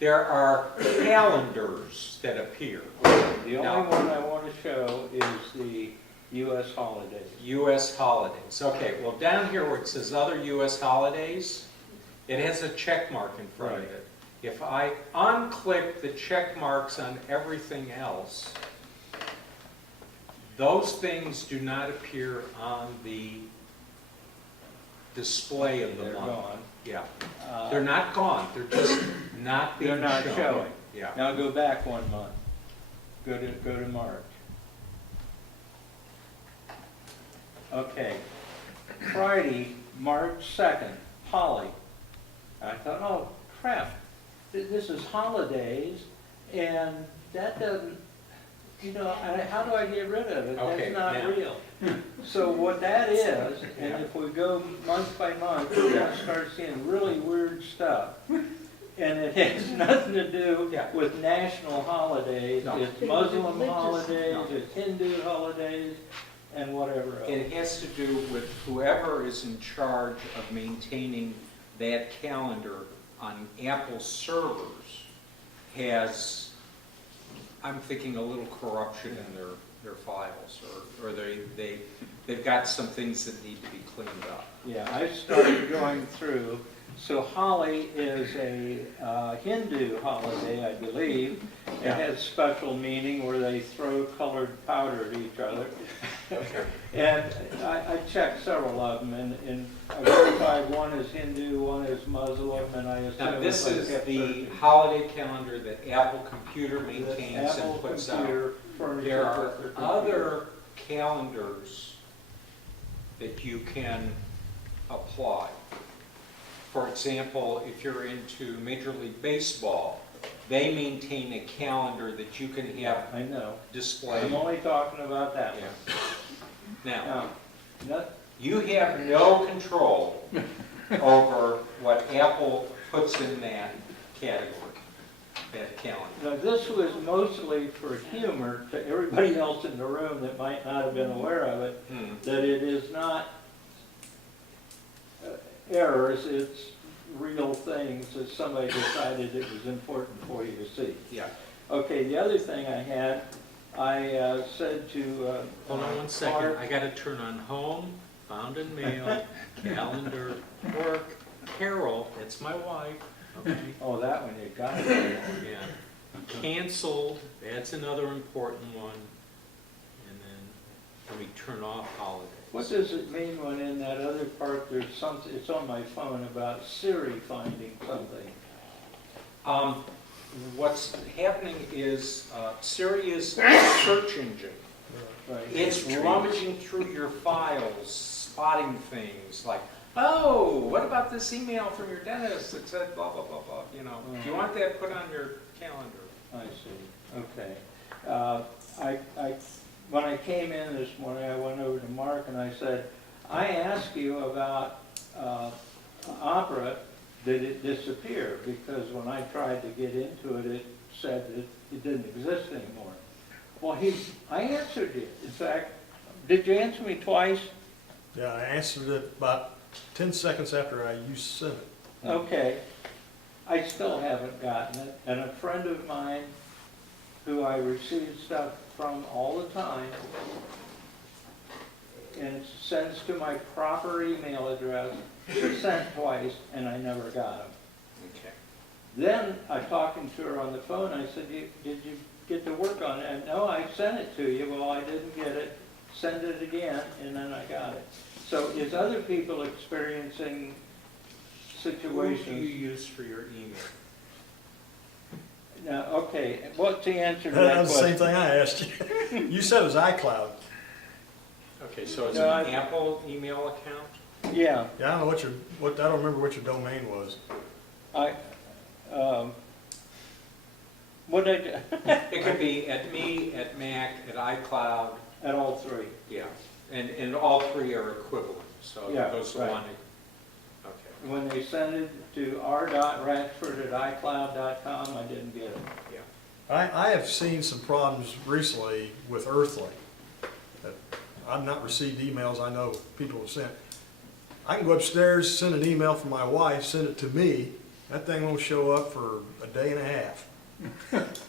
there are calendars that appear. The only one I want to show is the U.S. holidays. U.S. holidays. Okay, well down here where it says other U.S. holidays, it has a check mark in front of it. If I unclick the check marks on everything else, those things do not appear on the display of the month. They're gone. Yeah. They're not gone. They're just not being They're not showing. Yeah. Now go back 1 month. Go to March. Okay. Friday, March 2nd, Holly. I thought, oh crap, this is holidays, and that doesn't, how do I get rid of it? Okay, That's not now- real. So what that is, and if we go month by month, we're gonna start seeing really weird stuff. And it has nothing to do with national holidays, it's Muslim holidays, it's Hindu holidays, and whatever else. It has to do with whoever is in charge of maintaining that calendar on Apple servers has, I'm thinking, a little corruption in their files, or they've got some things that need to be cleaned up. Yeah, I started going through, so Holi is a Hindu holiday, I believe. It has special meaning where they throw colored powder at each other. And I checked several of them, and I verified one is Hindu, one is Muslim, and I assume... Now, this is the holiday calendar that Apple Computer maintains and puts out. There are other calendars that you can apply. For example, if you're into Major League Baseball, they maintain a calendar that you can have displayed. I'm only talking about that one. Now, No, you have no control over what Apple puts in that category, that calendar. Now, this was mostly for humor to everybody else in the room that might not have been aware of it, that it is not errors, it's real things that somebody decided it was important for you to see. Yeah. Okay, the other thing I had, I said to... Hold on one second, I gotta turn on home, found in mail, calendar, work, Carol, that's my wife, okay? Oh, that one, you got it. Yeah. Canceled, that's another important one. And then let me turn off holidays. What does it mean when in that other part there's something, it's on my phone, about Siri finding something? What's happening is Siri is a search engine. Right. It's rummaging through your files, spotting things like, oh, what about this email from your dentist that said blah, blah, blah, blah, you know. Do you want that put on your calendar? I see, okay. When I came in this morning, I went over to Mark and I said, I asked you about Opera, did it disappear? Because when I tried to get into it, it said that it didn't exist anymore. Well, I answered you. In fact, did you answer me twice? Yeah, I answered it about 10 seconds after you sent it. Okay. I still haven't gotten it. And a friend of mine who I receive stuff from all the time and sends to my proper email address, sent twice, and I never got them. Okay. Then I talking to her on the phone, I said, did you get to work on it? And no, I sent it to you. Well, I didn't get it. Send it again, and then I got it. So is other people experiencing situations? Who do you use for your email? Now, okay, what's the answer to that That's the same question? thing I asked you. You said it was iCloud. Okay, so it's No, an Apple email account? Yeah, Yeah, I don't know I don't remember what your domain was. what did I do? It could be at me, at Mac, at iCloud, At all three. yeah. And all three are equivalent, so Yeah, it goes right. one. Okay, When they send it to r.ratford@icloud.com, I didn't get it. yeah. I have seen some problems recently with Earthlink. That I've not received emails I know people have sent. I can go upstairs, send an email from my wife, send it to me. That thing won't show up for a day and a half. It's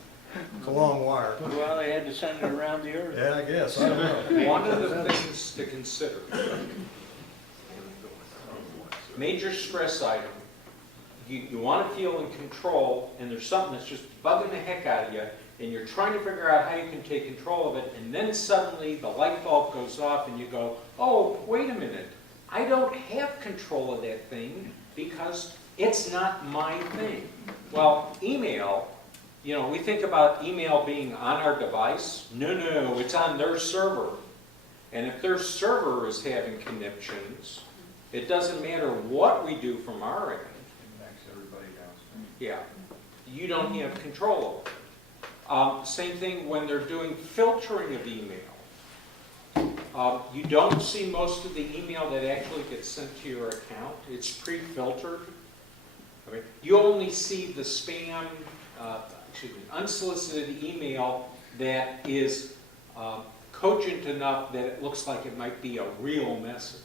a long wire. Well, they had to send it around the earth. Yeah, I guess. I don't know. One of the things to consider, major stress item, you want to feel in control, and there's something that's just bugging the heck out of you, and you're trying to figure out how you can take control of it, and then suddenly the light bulb goes off and you go, oh, wait a minute, I don't have control of that thing because it's not my thing. Well, email, you know, we think about email being on our device. No, it's on their server. And if their server is having conniptions, it doesn't matter what we do from our end. It backs everybody downstream. Yeah, you don't have control over it. Same thing when they're doing filtering of email. You don't see most of the email that actually gets sent to your account. It's pre-filtered. Okay. You only see the spam, unsolicited email that is cogent enough that it looks like it might be a real message.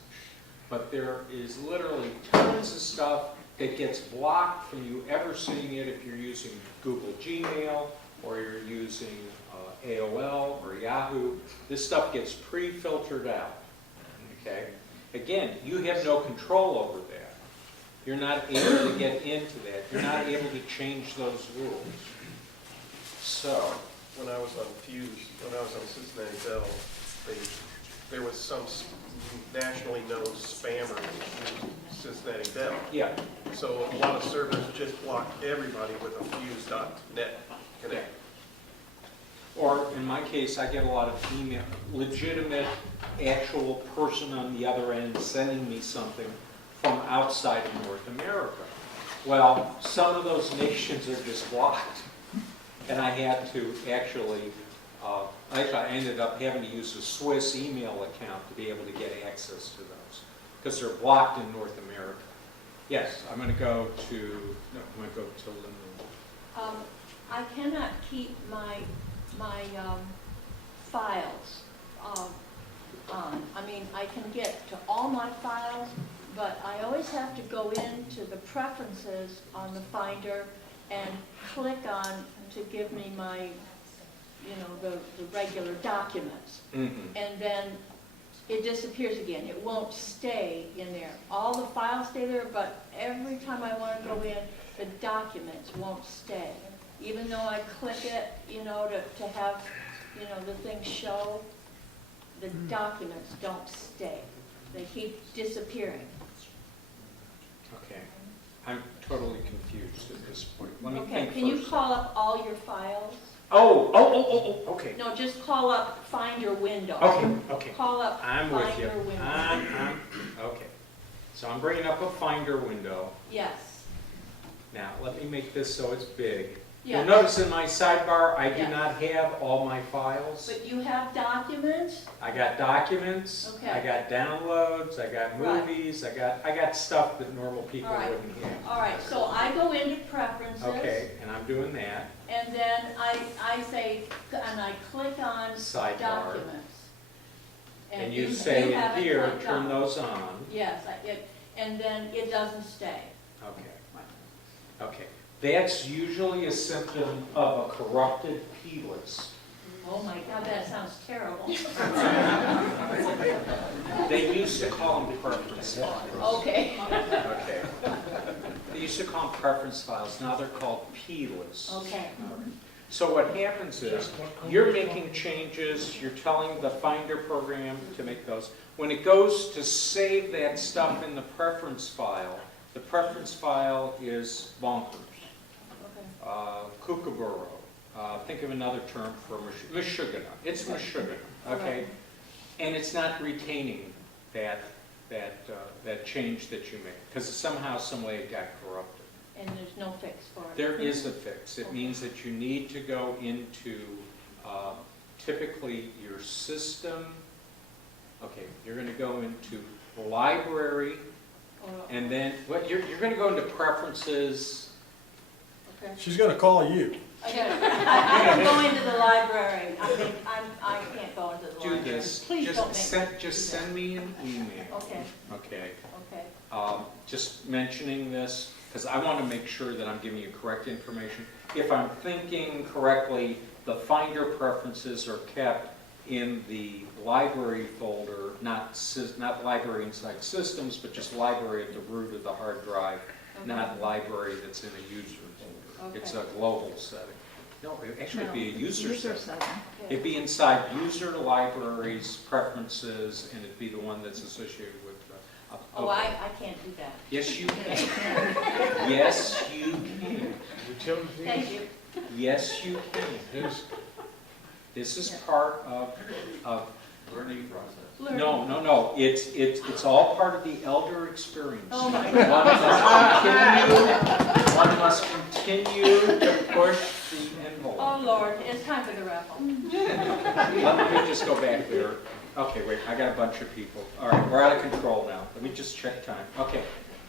But there is literally tons of stuff that gets blocked from you ever seeing it if you're using Google Gmail or you're using AOL or Yahoo. This stuff gets pre-filtered out. Okay? Again, you have no control over that. You're not able to get into that. You're not able to change those rules. So, When I was on Fuse, when I was on Cincinnati Bell, there was some nationally known spammer that used Cincinnati Bell. yeah. So a lot of servers just blocked everybody with a Fuse.net connect. Or in my case, I get a lot of email, legitimate, actual person on the other end sending me something from outside of North America. Well, some of those nations are just blocked. And I had to actually, I ended up having to use a Swiss email account to be able to get access to those, because they're blocked in North America. Yes, I'm going to go to, no, I'm going to go to Lynn. I cannot keep my files on. I mean, I can get to all my files, but I always have to go into the preferences on the Finder and click on to give me my, you know, the regular documents. Mm-hmm. And then it disappears again. It won't stay in there. All the files stay there, but every time I want to go in, the documents won't stay. Even though I click it, you know, to have, you know, the thing show, the documents don't stay. They keep disappearing. Okay. I'm totally confused at this point. Let me Okay, think can you first. call up all your files? Oh, okay. No, just call up Finder Window. Okay. Call up I'm with you. Finder Window. Okay. So I'm bringing up a Finder window. Yes. Now, let me make this so it's big. Yeah. You'll notice in my sidebar, I do Yeah. not have all my files. But you have documents? I got documents, Okay. I got downloads, I got Right. movies, I got stuff that normal people All right. wouldn't have. All right, so I go into preferences. Okay, and I'm doing that. And then I say, and I click on Sidebar. documents. And you say have in it here, clicked turn on. those on. Yes, and then it doesn't stay. Okay. Okay. That's usually a symptom of a corrupted P-list. Oh my God, that sounds terrible. They used to call them preference files. Okay. Okay. They used to call them preference files, now they're called P-lists. Okay. So what happens is, you're making changes, you're telling the Finder program to make those. When it goes to save that stuff in the preference file is bonkers. Kookaburra. Think of another term for Meshuggah. It's Meshuggah, okay? And it's not retaining that change that you made, because somehow, some way it got corrupted. And there's no fix for it. There is a fix. It means that you need to go into typically your system. Okay, you're going to go into library, and then you're going to go into preferences. Okay. She's gonna call you. I can go into the library. I mean, I can't go into the Do library. this. Please don't make me do Just that. send me an email. Okay, Okay. okay. Just mentioning this, because I want to make sure that I'm giving you correct information. If I'm thinking correctly, the Finder preferences are kept in the library folder, not library inside systems, but just library at the root of the hard drive, not library that's in a user folder. It's a global setting. No, it'd be a user setting. It'd be inside user libraries, preferences, and it'd be the one that's associated with Oh, I can't do that. Yes, you can. Yes, you can. Thank you. Yes, you can. This is part of Learning process. No. It's all part of the elder experience. Oh my One must continue to push the envelope. Oh, Lord, it's time for the raffle. Let me just go back there. Okay, wait, I got a bunch of people. All right, we're out of control now. Let me just check time. Okay,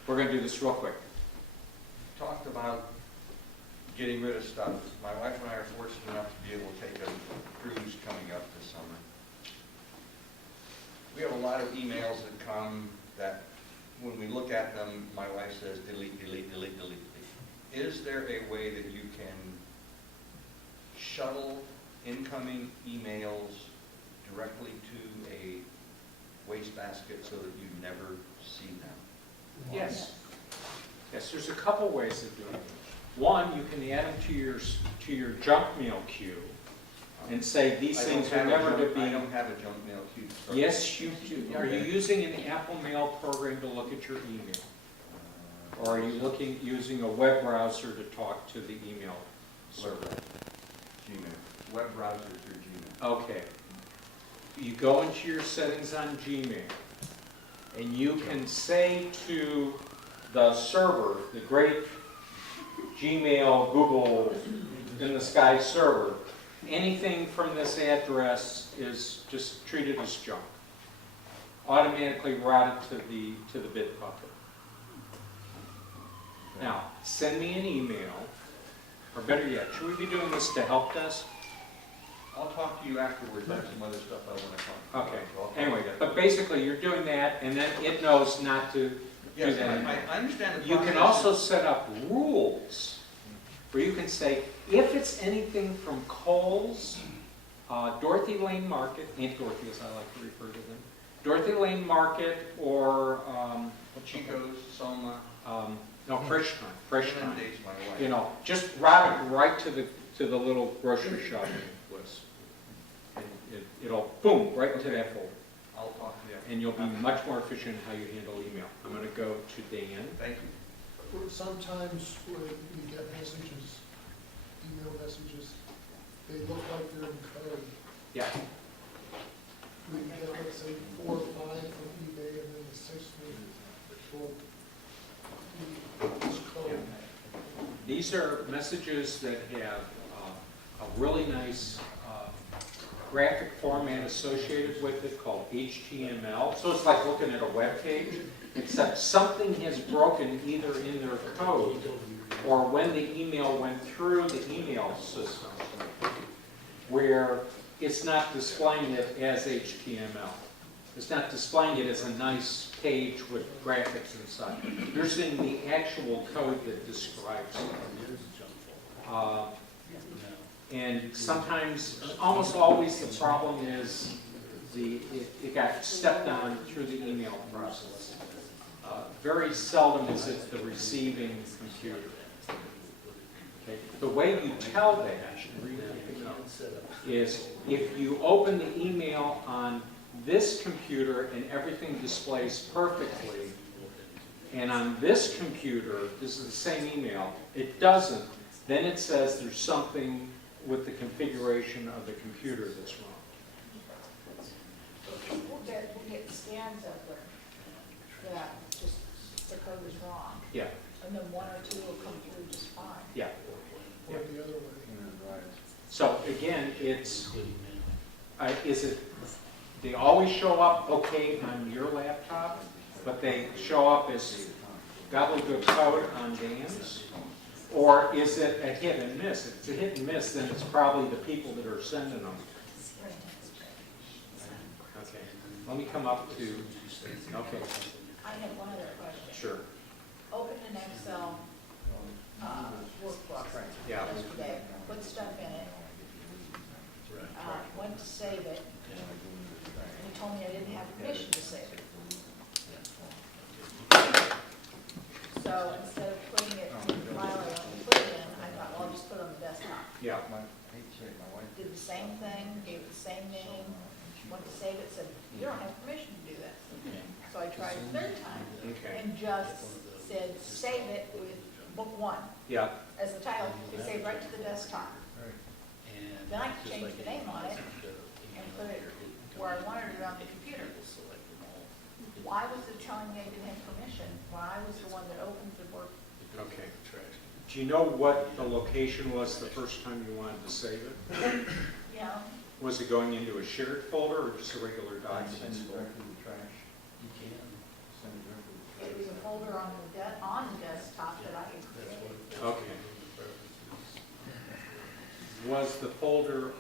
we're gonna do this real quick. Talked about getting rid of stuff. My wife and I are fortunate enough to be able to take a cruise coming up this summer. We have a lot of emails that come that, when we look at them, my wife says, delete, delete, delete, delete, delete. Is there a way that you can shuttle incoming emails directly to a wastebasket so that you never see them? Yes. Yes, there's a couple ways of doing it. One, you can add them to your junk mail queue and say these things are never to be. I don't have a junk mail queue. Yes, you do. Are you using an Apple Mail program to look at your email? Or are you using a web browser to talk to the email server? Gmail. Web browser through Gmail. Okay. You go into your settings on Gmail, and you can say to the server, the great Gmail, Google, in the sky server, anything from this address is just treated as junk. Automatically routed to the Bitbucket. Now, send me an email, or better yet, should we be doing this to help desk? I'll talk to you afterwards on some other stuff I want to talk about. Okay, So I'll talk anyway, to you. but basically you're doing that, and then it knows not to do Yes, that. I understand the You can process. also set up rules where you can say, if it's anything from Kohl's, Dorothy Lane Market, Aunt Dorothy as I like to refer to them, Dorothy Lane Market, or Chico's, Soma. no, Fresh Time, Fresh Time. Inundates my wife. You know, just route it right to the little grocery shopping list. And it'll boom right into that folder. I'll talk to you. And you'll be much more efficient in how you handle email. I'm going to go to Dan. Thank you. Sometimes when you get messages, email messages, they look like they're in code. Yeah. We get, let's say, 4 or 5 from eBay, and then the 6th will be this code. These are messages that have a really nice graphic format associated with it called HTML. So it's like looking at a web page, except something has broken either in their code or when the email went through the email system, where it's not displaying it as HTML. It's not displaying it as a nice page with graphics inside. You're seeing the actual code that describes it. And sometimes, almost always, the problem is it got stepped on through the email process. Very seldom is it the receiving computer. Okay. The way you tell that is if you open the email on this computer and everything displays perfectly, and on this computer, this is the same email, it doesn't, then it says there's something with the configuration of the computer that's wrong. We'll get scans up there that just the code is wrong, Yeah, and then 1 or 2 will come through just fine. yeah. Or the other way. So again, is it, they always show up okay on your laptop, but they show up as gobbledygook code on Dan's? Or is it a hit and miss? If it's a hit and miss, then it's probably the people that are sending them. Okay, let me come up to, okay, I have one other question. sure. Open an Excel workbook Yeah. yesterday, put stuff in it, went to save it, and he told me I didn't have permission to save it. So instead of putting it in the file I only put it in, I thought, well, I'll just put it on the desktop. Yeah. Did the same thing, gave it the same name, went to save it, said, you don't have permission to do this. So I tried a third time, Okay. and just said, save it with book 1 Yeah, as the title, it saved right to the desktop. Then I could change the name on it and put it where I wanted it on the computer. Why was it telling me I didn't have permission when I was the one that opened the work? okay. Do you know what the location was the first time you wanted to save it? Yeah, Was it going into a shared folder or just a regular document? It was a folder on the desktop that I had created. Okay. Was the folder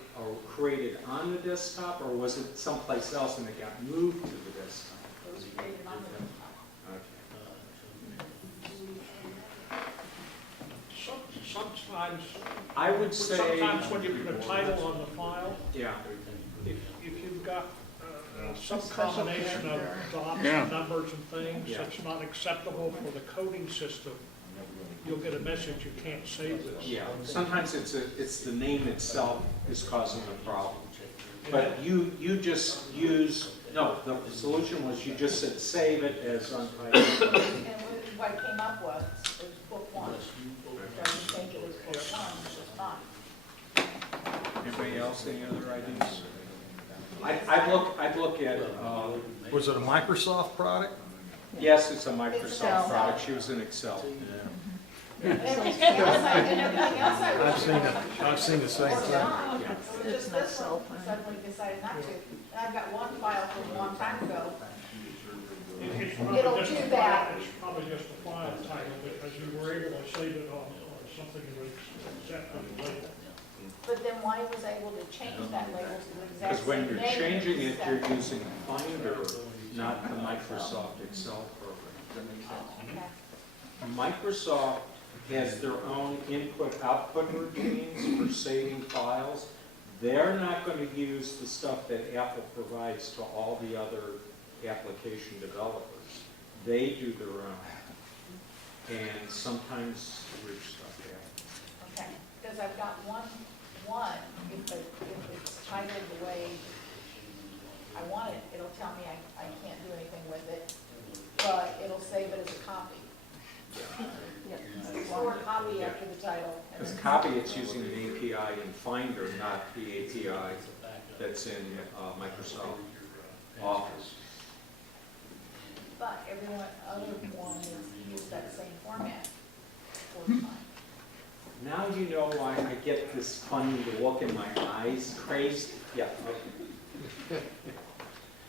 created on the desktop, or was it someplace else and it got moved to the desktop? It was created on the desktop. Okay. Sometimes, I would say. sometimes when you put a title on the file, Yeah. if you've got some combination of dots Yeah. and numbers and things Yeah. that's not acceptable for the coding system, you'll get a message you can't save this. Yeah, sometimes it's the name itself is causing the problem. But you just use, no, the solution was you just said save it as untitled. And what I came up with was book one. Doesn't think it was book one, it's just not. Anybody else, any other ideas? I'd look at, Was it a Microsoft product? yes, it's a Microsoft Excel. product, she was in Excel. And everything else I was. I've seen the same Or thing. not. So just this one, suddenly decided not to. And I've got one file from a long time ago. It's probably It'll just do a file- that. It's probably just a file title, because you were able to save it on something that was accepted later. But then why was I able to change that label to the exact Because when same you're name? changing it, you're using Finder, not the Microsoft Excel program. Does that make sense? Okay. Microsoft has their own input-output routines for saving files. They're not going to use the stuff that Apple provides to all the other application developers. They do their own. And sometimes weird stuff happens. Okay, because I've got one, if it's titled the way I want it, it'll tell me I can't do anything with it, but it'll save it as a copy. Store copy after the title. and Because then- copy, it's using an API in Finder, not the API that's in Microsoft Office. But everyone, other ones use that same format for time. Now you know why I get this funny look in my eyes, crazed. Yeah. Okay.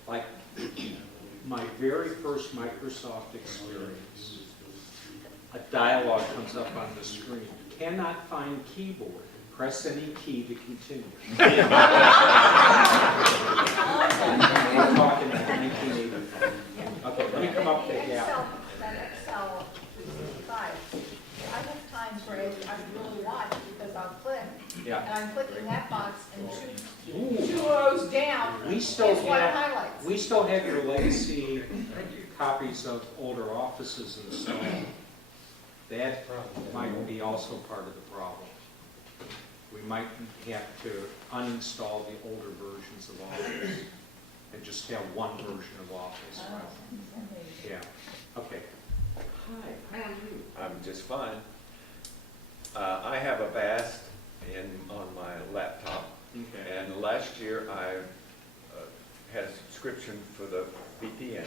Like my very first Microsoft experience, a dialog comes up on the screen. Cannot find keyboard. Press any key to continue. We're talking about 1985. Okay, let me come up to Gap. That Excel 365, I have times where I really watch because I'll click, Yeah. and I'm clicking that box and Ooh. two rows down, We it's still what it have, highlights. we still have your legacy copies of older offices installed. That might be also part of the problem. We might have to uninstall the older versions of Office and just have one version of Office. Yeah, okay. Hi, how are you? I'm just fine. I have Avast on my laptop, Okay. and last year I had a subscription for the VPN,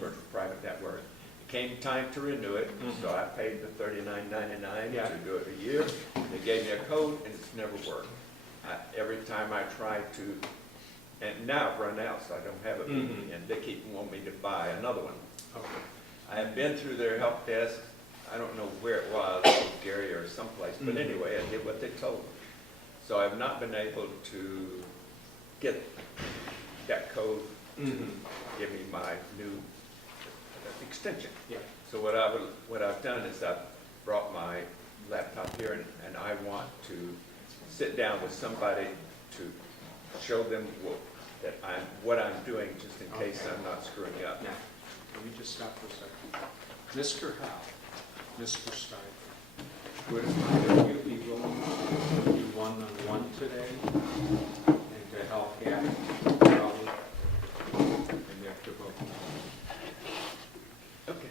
for private network. It came time to renew it, so I paid the $39.99 Yeah. to do it a year. They gave me a code, and it's never worked. Every time I try to, and now I've run out, so I don't have a VPN. They keep wanting me to buy another one. Okay. I have been through their help desk. I don't know where it was, Gary or someplace, but anyway, I did what they told me. So I've not been able to get that code to give me my new extension. Yeah. So what I've done is I've brought my laptop here, and I want to sit down with somebody to show them what I'm doing, just in case I'm not screwing up. Now, let me just stop for a second. Mr. Howe, Mr. Steiger, would you be willing to do one-on-one today and to help Gabby? Probably. And you have to vote. Okay.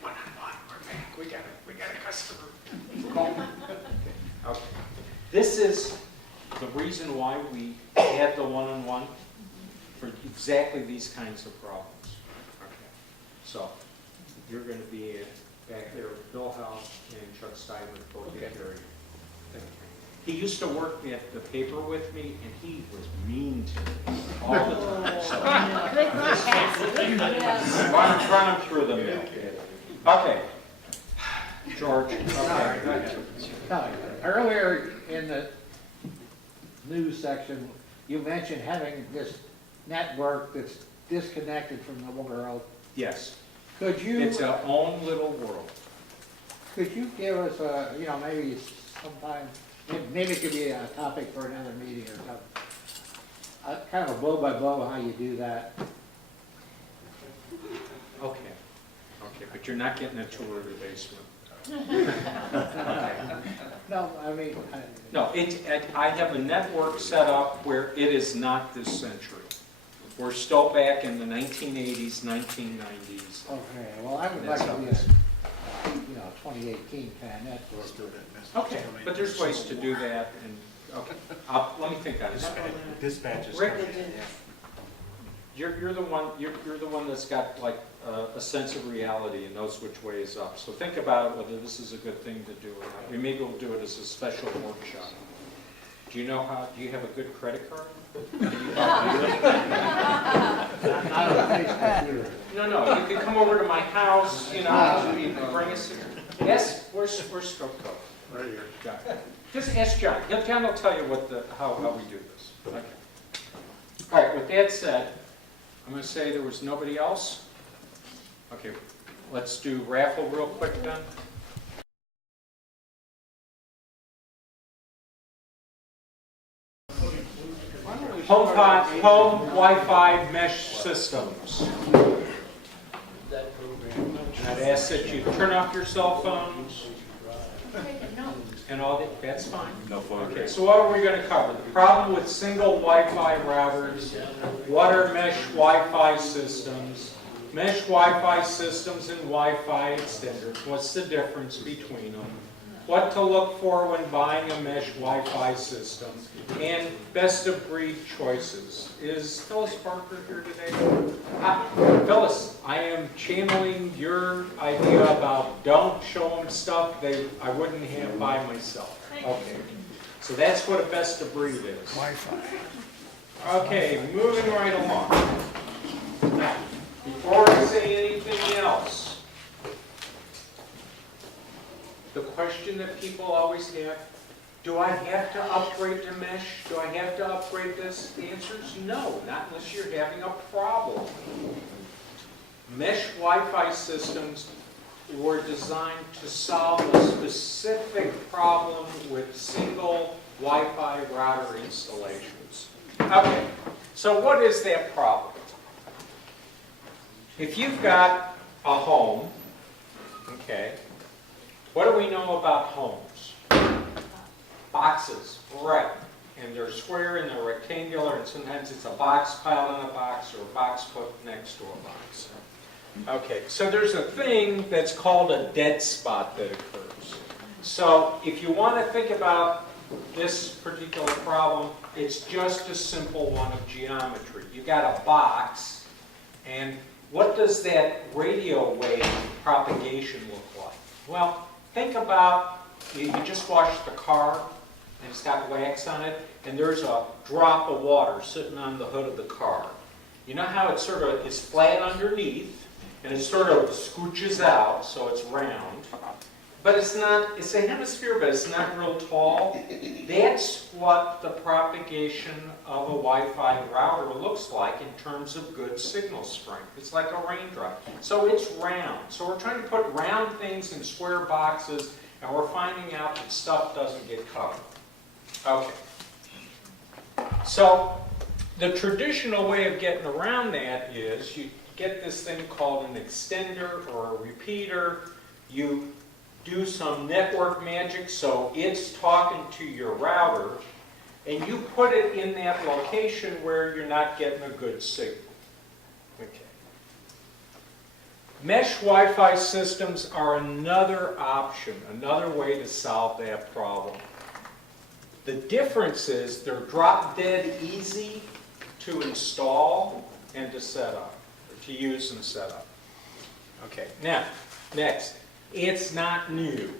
One-on-one, we're back. We got a customer. Okay. This is the reason why we had the one-on-one, for exactly these kinds of problems. Okay. So you're going to be back there with Bill Howe and Chuck Steinman, both get very. Thank you. He used to work at the paper with me, and he was mean to me all the time. So run him through the mill. Okay. George, okay, go ahead. Earlier in the news section, you mentioned having this network that's disconnected from the world. Yes. Could you? It's our own little world. Could you give us a, maybe sometime, maybe it could be a topic for another meeting or something. Kind of blow by blow how you do that. Okay. Okay, but you're not getting a tour of the basement. No, I mean. No, I have a network set up where it is not this century. We're still back in the 1980s, 1990s. Okay, well, I would like to be a, 2018 kind of network. Okay, but there's ways to do that, and, okay, let me think on it. Dispatches. Rick, you're the one that's got like a sense of reality and knows which way is up. So think about whether this is a good thing to do or not. Maybe we'll do it as a special workshop. Do you have a good credit card? No, you can come over to my house, you can bring us here. Yes, where's Stroke Cove? Right here. John. Just ask John. John will tell you how we do this. Okay. All right, with that said, I'm going to say there was nobody else. Okay, let's do raffle real quick then. Home Wi-Fi mesh systems. And I'd ask that you turn off your cell phones and all that. That's fine. No phone. Okay, so what are we going to cover? The problem with single Wi-Fi routers. What are mesh Wi-Fi systems? Mesh Wi-Fi systems and Wi-Fi extenders. What's the difference between them? What to look for when buying a mesh Wi-Fi system, and best of breed choices. Is Phyllis Parker here today? Phyllis, I am channeling your idea about don't show them stuff I wouldn't have by myself. Okay, so that's what a best of breed is. Wi-Fi. Okay, moving right along. Now, before I say anything else, the question that people always have, do I have to upgrade to mesh? Do I have to upgrade this? The answer is no, not unless you're having a problem. Mesh Wi-Fi systems were designed to solve a specific problem with single Wi-Fi router installations. Okay, so what is that problem? If you've got a home, okay, what do we know about homes? Boxes, right. And they're square and they're rectangular, and sometimes it's a box piled on a box or a box put next to a box. Okay, so there's a thing that's called a dead spot that occurs. So if you want to think about this particular problem, it's just a simple one of geometry. You got a box, and what does that radio wave propagation look like? Well, think about, you just washed the car, and it's got wax on it, and there's a drop of water sitting on the hood of the car. You know how it sort of is flat underneath, and it sort of scooches out, so it's round. But it's a hemisphere, but it's not real tall. That's what the propagation of a Wi-Fi router looks like in terms of good signal strength. It's like a raindrop. So it's round. So we're trying to put round things in square boxes, and we're finding out that stuff doesn't get covered. Okay. So the traditional way of getting around that is you get this thing called an extender or a repeater. You do some network magic so it's talking to your router, and you put it in that location where you're not getting a good signal. Okay. Mesh Wi-Fi systems are another option, another way to solve that problem. The difference is they're drop dead easy to install and to set up, or to use and set up. Okay, now, next. It's not new.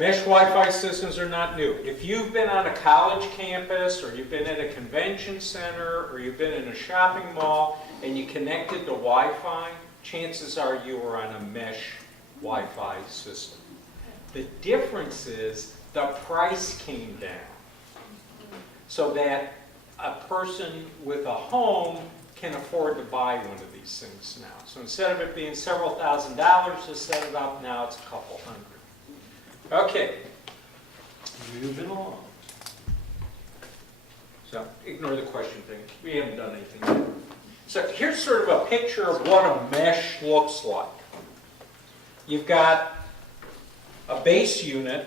Mesh Wi-Fi systems are not new. If you've been on a college campus, or you've been at a convention center, or you've been in a shopping mall, and you connected to Wi-Fi, chances are you were on a mesh Wi-Fi system. The difference is the price came down, so that a person with a home can afford to buy one of these things now. So instead of it being several $1,000s to set it up, now it's a couple hundred. Okay, moving along. So ignore the question thing. We haven't done anything yet. So here's sort of a picture of what a mesh looks like. You've got a base unit,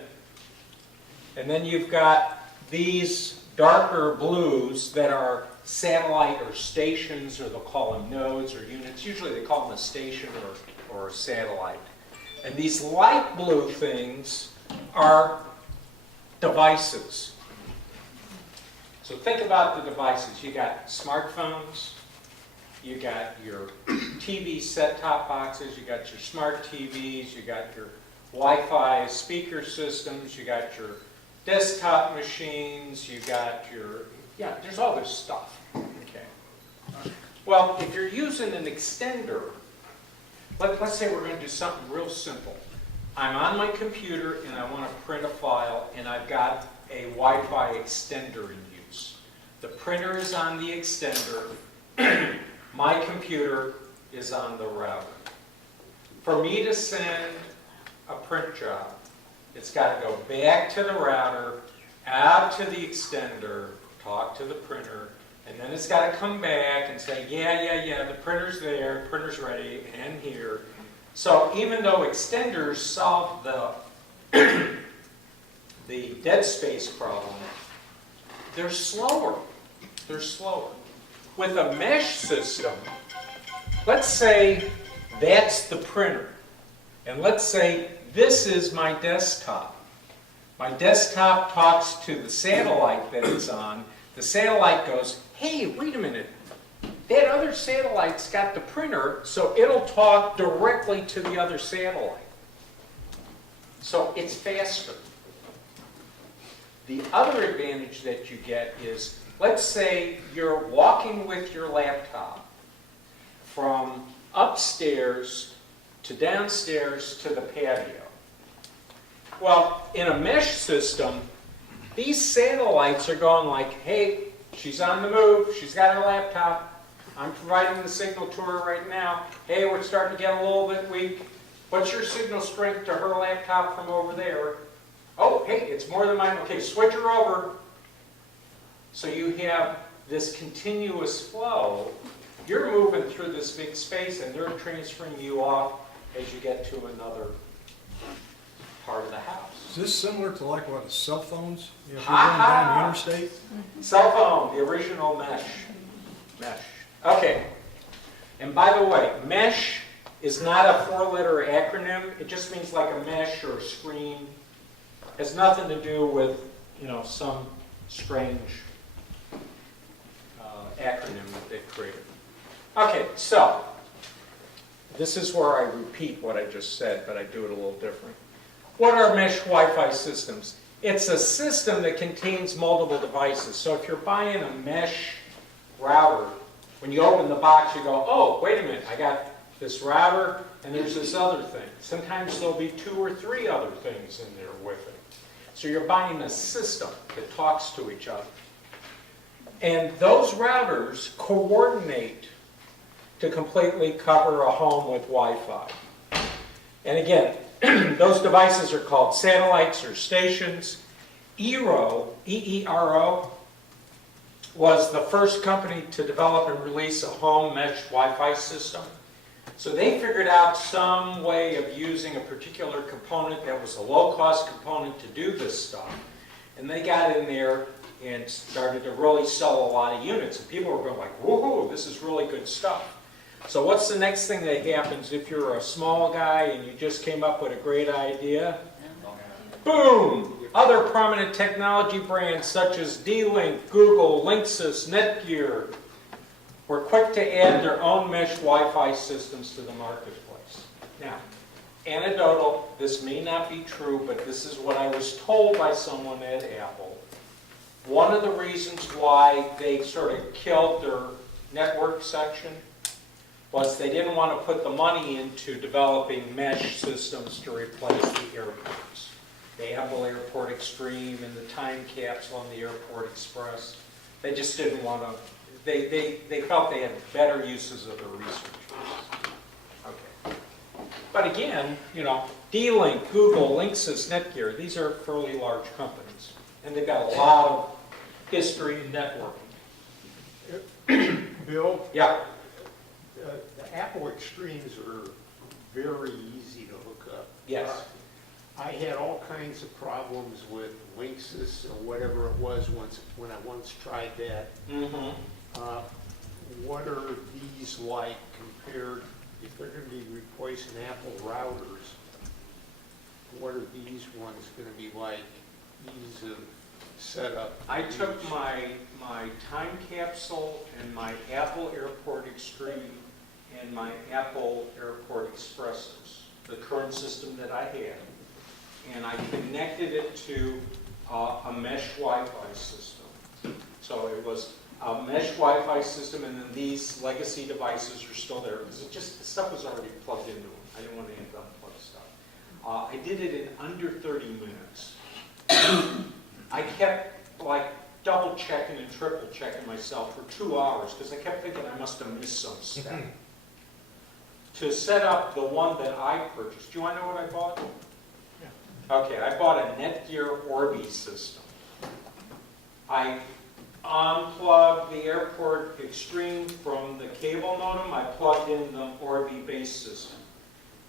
and then you've got these darker blues that are satellite or stations, or they'll call them nodes or units. Usually they call them a station or a satellite. And these light blue things are devices. So think about the devices. You got smartphones, you got your TV set-top boxes, you got your smart TVs, you got your Wi-Fi speaker systems, you got your desktop machines, you got your, yeah, there's all this stuff. Okay. Well, if you're using an extender, let's say we're going to do something real simple. I'm on my computer and I want to print a file, and I've got a Wi-Fi extender in use. The printer is on the extender. My computer is on the router. For me to send a print job, it's got to go back to the router, out to the extender, talk to the printer, and then it's got to come back and say, yeah, the printer's there, the printer's ready, and here. So even though extenders solve the dead space problem, they're slower. They're slower. With a mesh system, let's say that's the printer. And let's say this is my desktop. My desktop talks to the satellite that it's on. The satellite goes, hey, wait a minute. That other satellite's got the printer, so it'll talk directly to the other satellite. So it's faster. The other advantage that you get is, let's say you're walking with your laptop from upstairs to downstairs to the patio. Well, in a mesh system, these satellites are going like, hey, she's on the move, she's got her laptop, I'm providing the signal to her right now. Hey, we're starting to get a little bit weak. What's your signal strength to her laptop from over there? Oh, hey, it's more than mine. Okay, switch her over. So you have this continuous flow. You're moving through this big space, and they're transferring you off as you get to another part of the house. Is this similar to like what, cell phones? You know, if you're going down the interstate? Cell phone, the original mesh. Mesh. Okay. And by the way, mesh is not a 4-letter acronym. It just means like a mesh or a screen. It has nothing to do with, some strange acronym that they've created. Okay, so this is where I repeat what I just said, but I do it a little different. What are mesh Wi-Fi systems? It's a system that contains multiple devices. So if you're buying a mesh router, when you open the box, you go, oh, wait a minute, I got this router, and there's this other thing. Sometimes there'll be 2 or 3 other things in there with it. So you're buying a system that talks to each other. And those routers coordinate to completely cover a home with Wi-Fi. And again, those devices are called satellites or stations. EERO, E-E-R-O, was the first company to develop and release a home mesh Wi-Fi system. So they figured out some way of using a particular component that was a low-cost component to do this stuff. And they got in there and started to really sell a lot of units. And people were going like, woohoo, this is really good stuff. So what's the next thing that happens if you're a small guy and you just came up with a great idea? Boom! Other prominent technology brands such as D-Link, Google, Linksys, Netgear were quick to add their own mesh Wi-Fi systems to the marketplace. Now, anecdotal, this may not be true, but this is what I was told by someone at Apple. One of the reasons why they sort of killed their network section was they didn't want to put the money into developing mesh systems to replace the airports. The Apple Airport Extreme and the time capsule on the Airport Express. They just didn't want to, they felt they had better uses of their research. Okay. But again, you know, D-Link, Google, Linksys, Netgear, these are fairly large companies. And they've got a lot of history in networking. Bill? Yeah. The Apple Extremes are very easy to hook up. Yes. I had all kinds of problems with Linksys or whatever it was when I once tried that. Mm-hmm. What are these like compared, if they're going to be replacing Apple routers, what are these ones going to be like, ease of setup? I took my time capsule and my Apple Airport Extreme and my Apple Airport Expresses, the current system that I had, and I connected it to a mesh Wi-Fi system. So it was a mesh Wi-Fi system, and then these legacy devices are still there because the stuff was already plugged into them. I didn't want to have to unplug stuff. I did it in under 30 minutes. I kept like double checking and triple checking myself for 2 hours because I kept thinking I must have missed some step. To set up the one that I purchased, do you want to know what I bought? Yeah. Okay, I bought a Netgear Orbi system. I unplugged the Airport Extreme from the cable modem. I plugged in the Orbi base system.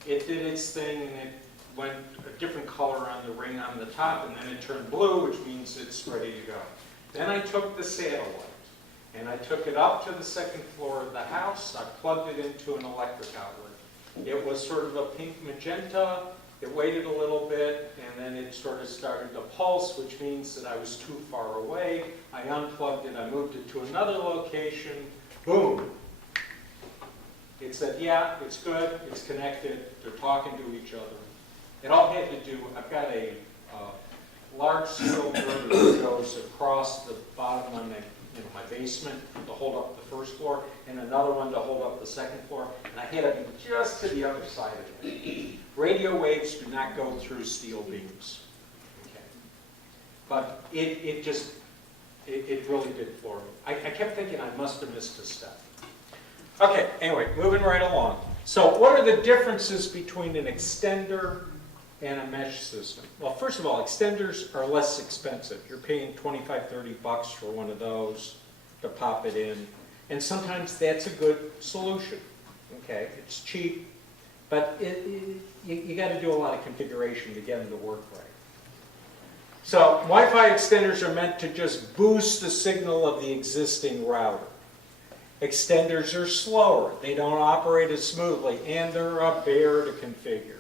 It did its thing, and it went a different color on the ring on the top, and then it turned blue, which means it's ready to go. Then I took the satellite, and I took it up to the second floor of the house. I plugged it into an electric outlet. It was sort of a pink magenta. It waited a little bit, and then it sort of started to pulse, which means that I was too far away. I unplugged it. I moved it to another location. Boom. It said, yeah, it's good. It's connected. They're talking to each other. It all had to do, I've got a large steel girder that goes across the bottom of my basement to hold up the first floor, and another one to hold up the second floor, and I had to be just to the other side of it. Radio waves do not go through steel beams. Okay. But it really did floor me. I kept thinking I must have missed a step. Okay, anyway, moving right along. So what are the differences between an extender and a mesh system? Well, first of all, extenders are less expensive. You're paying $25, $30 for one of those to pop it in. And sometimes that's a good solution. Okay, it's cheap, but you got to do a lot of configuration to get them to work right. So Wi-Fi extenders are meant to just boost the signal of the existing router. Extenders are slower. They don't operate as smoothly, and they're a bear to configure.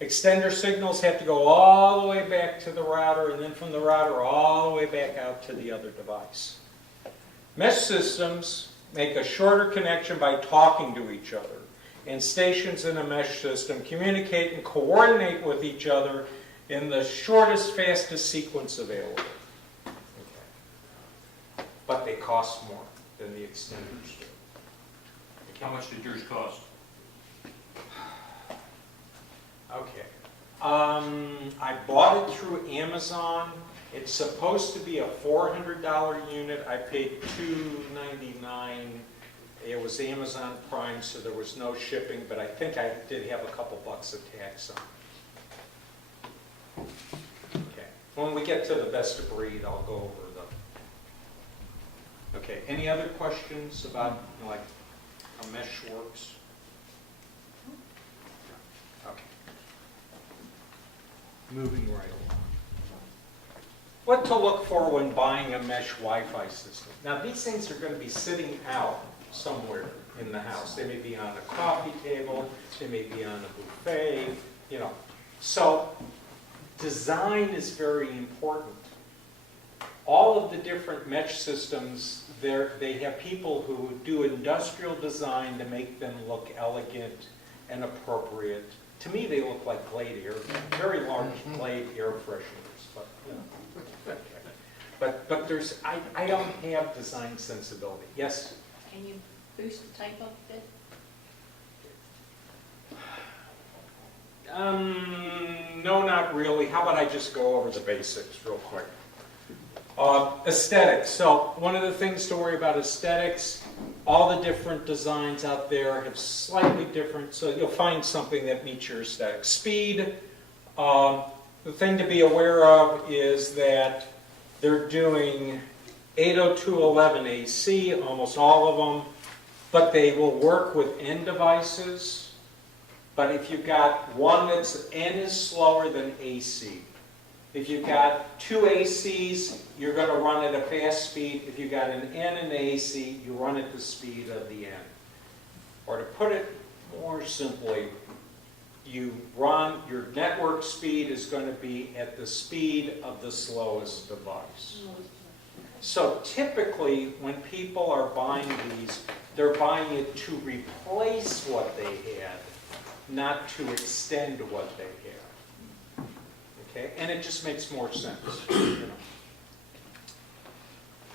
Extender signals have to go all the way back to the router, and then from the router all the way back out to the other device. Mesh systems make a shorter connection by talking to each other, and stations in a mesh system communicate and coordinate with each other in the shortest, fastest sequence available. Okay. But they cost more than the extenders do. How much did yours cost? Okay. I bought it through Amazon. It's supposed to be a $400 unit. I paid $299. It was Amazon Prime, so there was no shipping, but I think I did have a couple bucks of tax on it. Okay. When we get to the best of breed, I'll go over the... Okay. Any other questions about, like, how mesh works? Okay. Moving right along. What to look for when buying a mesh Wi-Fi system. Now, these things are going to be sitting out somewhere in the house. They may be on a coffee table, they may be on a buffet, you know. So, design is very important. All of the different mesh systems, they have people who do industrial design to make them look elegant and appropriate To me, they look like Glade air, very large Glade air fresheners, but, you know. But there's, I don't have design sensibility. Yes? Can you boost the tape up a bit? No, not really. How about I just go over the basics real quick? Aesthetics. So one of the things to worry about aesthetics, all the different designs out there have slightly different, so you'll find something that meets your aesthetic. Speed, the thing to be aware of is that they're doing 802.11 AC, almost all of them, but they will work with N devices. But if you've got one that's N is slower than AC. If you've got two ACs, you're going to run at a fast speed. If you've got an N and an AC, you run at the speed of the N. Or to put it more simply, you run, your network speed is going to be at the speed of the slowest device. So typically, when people are buying these, they're buying it to replace what they had, not to extend what they have. Okay, and it just makes more sense. You know.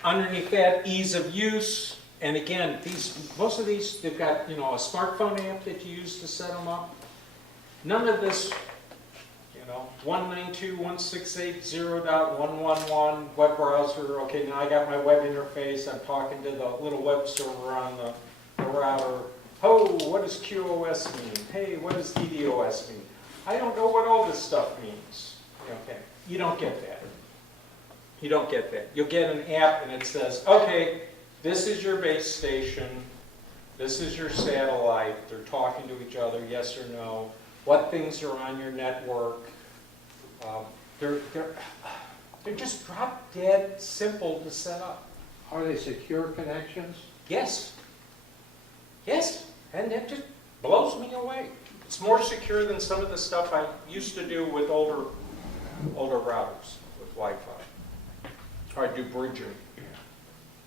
Underneath that, ease of use, and again, most of these, they've got, you know, a smartphone app that you use to set them up. None of this, you know, 192.168.0.111 web browser. Okay, now I got my web interface. I'm talking to the little web server on the router. Oh, what does QoS mean? Hey, what does DDoS mean? I don't know what all this stuff means. Okay, you don't get that. You don't get that. You'll get an app and it says, okay, this is your base station. This is your satellite. They're talking to each other, yes or no. What things are on your network? They're just drop dead simple to set up. Are they secure connections? Yes. Yes. And it just blows me away. It's more secure than some of the stuff I used to do with older routers with Wi-Fi. Or I do bridging.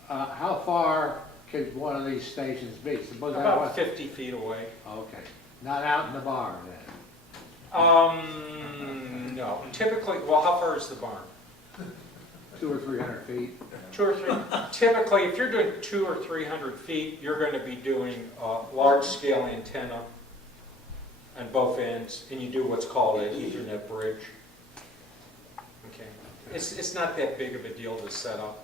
How far could one of these stations be? Suppose I About want- 50 feet away. Okay. Not out in the barn then? No. Typically, well, how far is the barn? 200 or 300 feet. 2 or 3. Typically, if you're doing 200 or 300 feet, you're going to be doing a large-scale antenna on both ends, and you do what's called an Ethernet bridge. Okay, it's not that big of a deal to set up.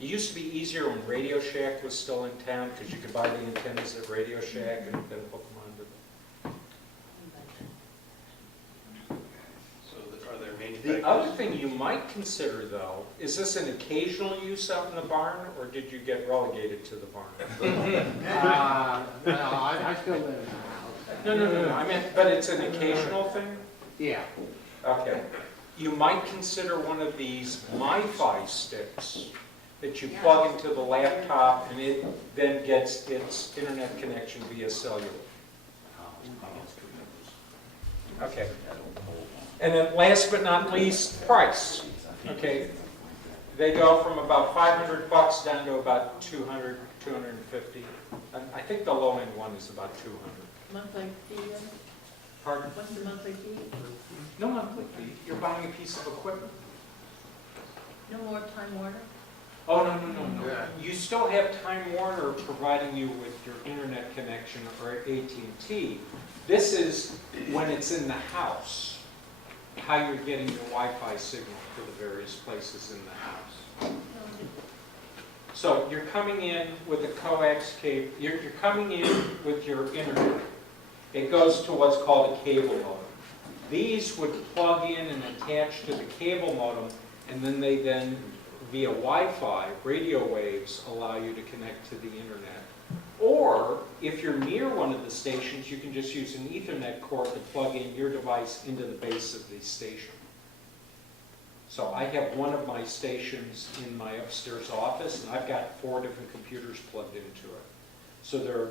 It used to be easier when Radio Shack was still in town because you could buy the antennas at Radio Shack and then hook them onto them. So are there The manufacturers? other thing you might consider, though, is this an occasional use out in the barn, or did you get relegated to the barn? No, I still live in the house. No. I meant, but it's an occasional thing? Yeah. Okay. You might consider one of these MiFi sticks that you plug into the laptop, and it then gets its internet connection via cellular. Okay. And then last but not least, price. Okay. They go from about $500 down to about 200, 250. I think the low end one is about 200. Monthly fee, Pardon? what's the monthly fee? No monthly fee. You're buying a piece of equipment. No more Time Warner? Oh, no. You still have Time Warner providing you with your internet connection or AT&T. This is when it's in the house, how you're getting your Wi-Fi signal to the various places in the house. So you're coming in with a coax cable, you're coming in with your internet. It goes to what's called a cable modem. These would plug in and attach to the cable modem, and then they via Wi-Fi, radio waves, allow you to connect to the internet. Or, if you're near one of the stations, you can just use an Ethernet cord to plug in your device into the base of the station. So I have one of my stations in my upstairs office, and I've got 4 different computers plugged into it. So they're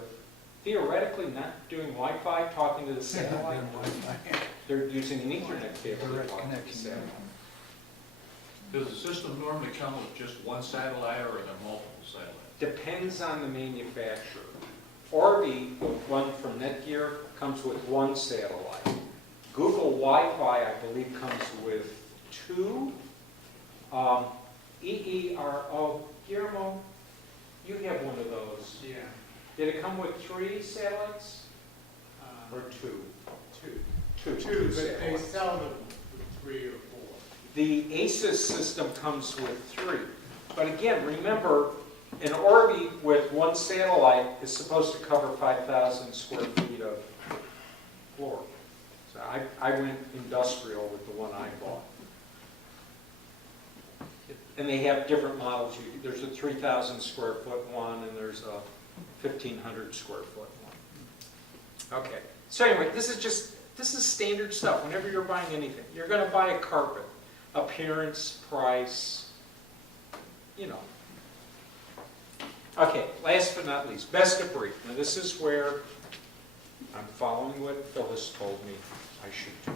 theoretically not doing Wi-Fi, talking to the satellite. They're using an Ethernet cable to talk to the satellite. Does the system normally come with just one satellite or are there multiple satellites? Depends on the manufacturer. Orbi, the one from Netgear, comes with one satellite. Google Wi-Fi, I believe, comes with two. EERO, Guillermo, you have one of those. Yeah. Did it come with 3 satellites or 2? Two Two, but they satellites. sell them for 3 or 4. The ASUS system comes with 3. But again, remember, an Orbi with one satellite is supposed to cover 5,000 square feet of floor. So I went industrial with the one I bought. And they have different models. There's a 3,000 square foot one, and there's a 1,500 square foot one. Okay. So anyway, this is standard stuff. Whenever you're buying anything, you're going to buy a carpet. Appearance, price, you know. Okay, last but not least, best of breed. Now this is where I'm following what Phyllis told me I should do.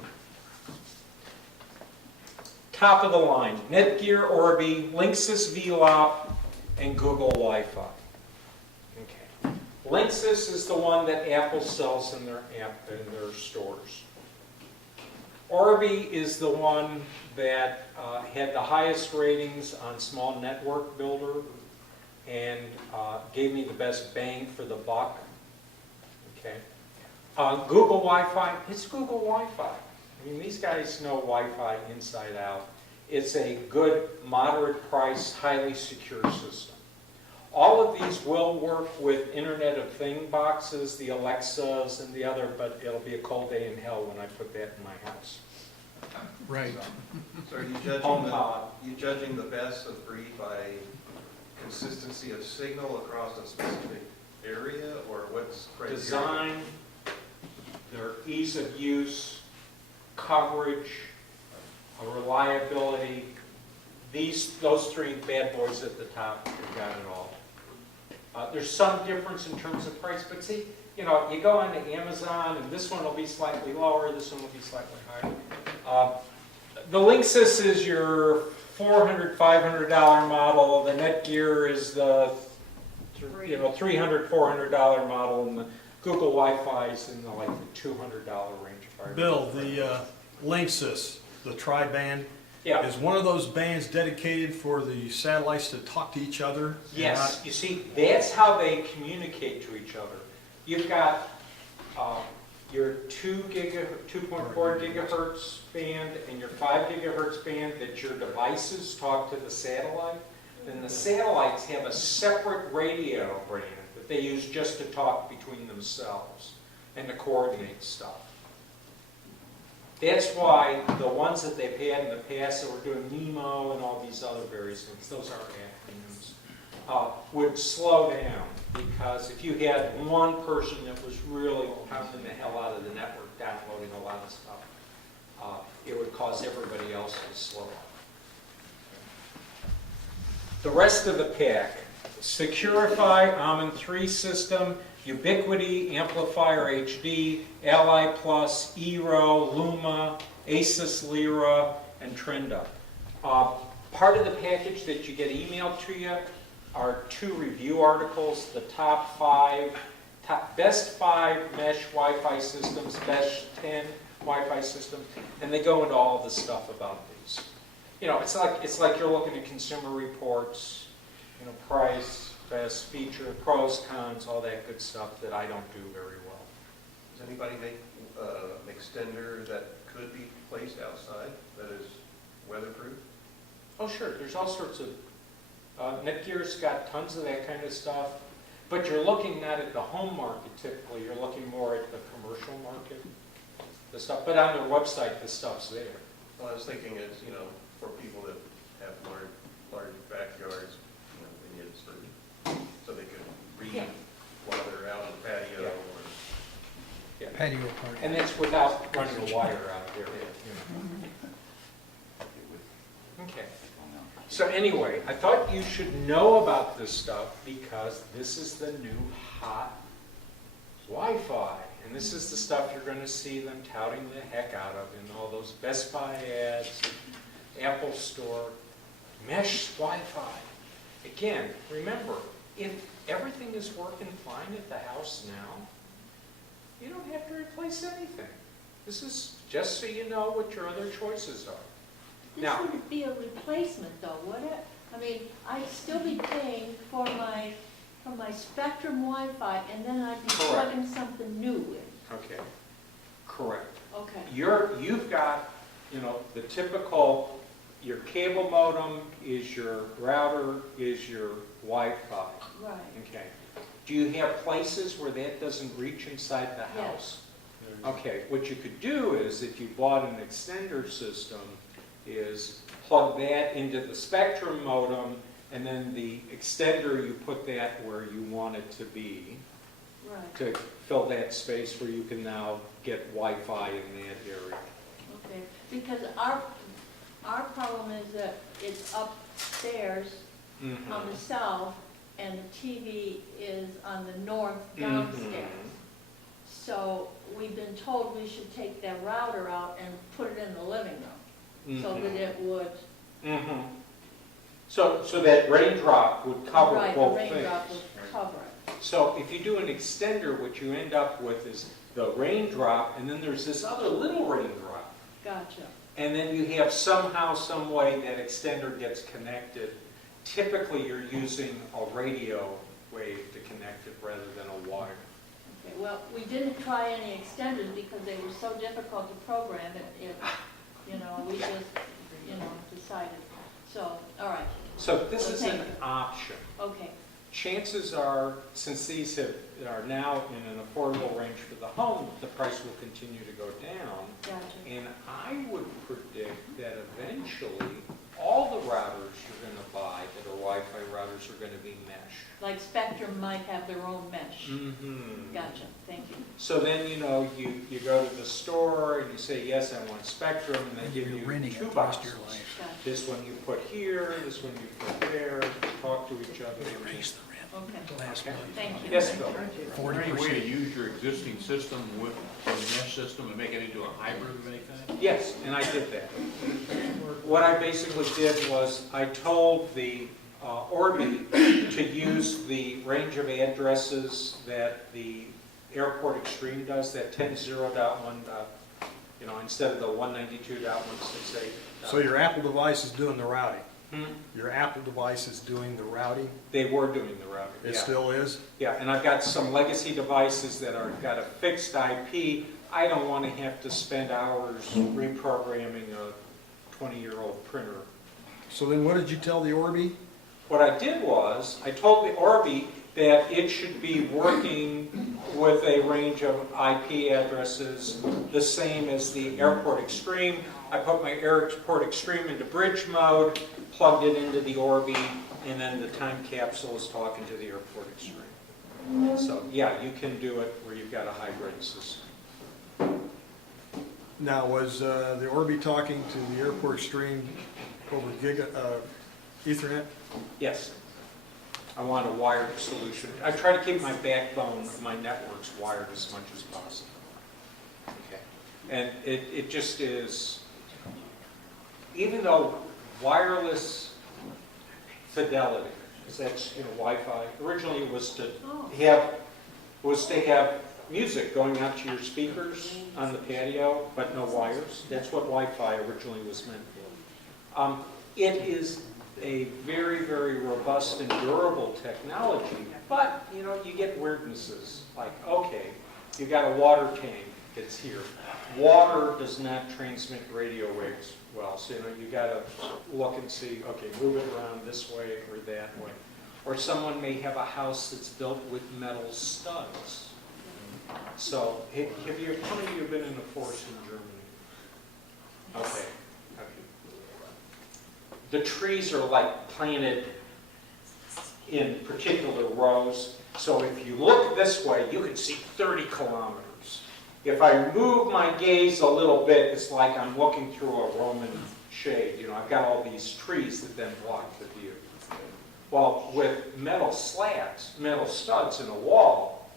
Top of the line, Netgear Orbi, Linksys VLOP, and Google Wi-Fi. Okay. Linksys is the one that Apple sells in their stores. Orbi is the one that had the highest ratings on Small Network Builder and gave me the best bang for the buck. Okay. Google Wi-Fi, it's Google Wi-Fi. I mean, these guys know Wi-Fi inside out. It's a good, moderate price, highly secure system. All of these will work with Internet of Things boxes, the Alexas and the other, but it'll be a cold day in hell when I put that in my house. Right. So are you judging the best of breed by consistency of signal across a specific area, or what's criteria? Design, their ease of use, coverage, reliability. Those 3 bad boys at the top have got it all. There's some difference in terms of price, but see, you know, you go onto Amazon, and this one will be slightly lower, this one will be slightly higher. The Linksys is your $400, $500 model. The Netgear is the $300, $400 model, and the Google Wi-Fi is in the like the $200 range. If I Bill, the Linksys, the tri-band, yeah. is one of those bands dedicated for the satellites to talk to each other? Yes, you see, that's how they communicate to each other. You've got your 2.4 gigahertz band and your 5 gigahertz band that your devices talk to the satellite. Then the satellites have a separate radio brand that they use just to talk between themselves and to coordinate stuff. That's why the ones that they've had in the past that were doing NEMO and all these other various things, those are acronyms, would slow down, because if you had one person that was really pounding the hell out of the network, downloading a lot of stuff, it would cause everybody else to slow up. The rest of the pack, Securify, Amen 3 system, Ubiquiti, Amplifier HD, Ally Plus, Eero, Luma, Asus Lyra, and Trenda. Part of the package that you get emailed to you are 2 review articles, the best 5 mesh Wi-Fi systems, best 10 Wi-Fi systems, and they go into all the stuff about these. You know, it's like you're looking at Consumer Reports, you know, price, best feature, pros, cons, all that good stuff that I don't do very well. Does anybody make an extender that could be placed outside that is weatherproof? Oh, sure. There's all sorts of. Netgear's got tons of that kind of stuff, but you're looking not at the home market typically. You're looking more at the commercial market, the stuff. But on their website, the stuff's there. Well, I was thinking is, you know, for people that have large backyards, you know, they need it so they can read while they're out on the patio. Or, Patio party. And that's without running a wire out there. You know. Okay. So anyway, I thought you should know about this stuff because this is the new hot Wi-Fi. And this is the stuff you're going to see them touting the heck out of in all those Best Buy ads, Apple Store, mesh Wi-Fi. Again, remember, if everything is working fine at the house now, you don't have to replace anything. This is just so you know what your other choices are. This Now, wouldn't be a replacement though, would it? I mean, I'd still be paying for my Spectrum Wi-Fi, and then I'd be Correct. plugging something new in. okay, correct. Okay. You've got, you know, the typical, your cable modem is your router, is your Wi-Fi. Right. Okay. Do you have places where that doesn't reach inside the Yes. house? Okay, what you could do is, if you bought an extender system, is plug that into the Spectrum modem, and then the extender, you put that where you want it to be, Right. to fill that space where you can now get Wi-Fi in that area. Okay. Because our problem is that it's upstairs Mhm. on the south, and the TV is on the north downstairs. So we've been told we should take that router out and put it in the living room, so that it would. Mhm. So that raindrop would cover Right, the both raindrop things. would cover it. So if you do an extender, what you end up with is the raindrop, and then there's this other little raindrop. Gotcha. And then you have somehow, some way that extender gets connected. Typically, you're using a radio wave to connect it rather than a wire. Okay, well, we didn't try any extenders because they were so difficult to program it, you know, we just, you know, decided. So, all right. So this Well, is thank an you. option. Okay, Chances are, since these are now in an affordable range for the home, the price will continue to go down. gotcha. And I would predict that eventually, all the routers you're going to buy that are Wi-Fi routers are going to be mesh. Like Spectrum might have their own mesh. Mm-hmm. Gotcha, thank you. So then, you know, you go to the store and you say, yes, I want Spectrum, and they give you two boxes. Gotcha. This one you put here, this one you put there, talk to each other. Okay, thank you. Yes, Bill? Is there any way to use your existing system with the mesh system and make it into a hybrid of any kind? Yes, and I did that. What I basically did was I told the Orbi to use the range of addresses that the Airport Extreme does, that 10.0.1, you know, instead of the 192.168. So your Apple device is doing the routing? Hmm? Your Apple device is doing the routing? They were doing the routing, It yeah. still is? Yeah, and I've got some legacy devices that are got a fixed IP. I don't want to have to spend hours reprogramming a 20-year-old printer. So then what did you tell the Orbi? What I did was, I told the Orbi that it should be working with a range of IP addresses the same as the Airport Extreme. I put my Airport Extreme into bridge mode, plugged it into the Orbi, and then the time capsule is talking to the Airport Extreme. So, yeah, you can do it where you've got a hybrid system. Now, was the Orbi talking to the Airport Extreme over Ethernet? Yes. I want a wired solution. I try to keep my backbone of my networks wired as much as possible. Okay. And it just is, even though wireless fidelity, because that's, you know, Wi-Fi, originally it was to have music going out to your speakers on the patio, but no wires. That's what Wi-Fi originally was meant for. It is a very, very robust and durable technology, but, you know, you get weirdnesses, like, okay, you got a water tank that's here. Water does not transmit radio waves well, so, you know, you gotta look and see, okay, move it around this way or that way. Or someone may have a house that's built with metal studs. So, how many of you have been in a forest in Germany? Okay. The trees are like planted in particular rows. So if you look this way, you can see 30 kilometers. If I move my gaze a little bit, it's like I'm looking through a Roman shade. You know, I've got all these trees that then block the view. Well, with metal slats, metal studs in a wall,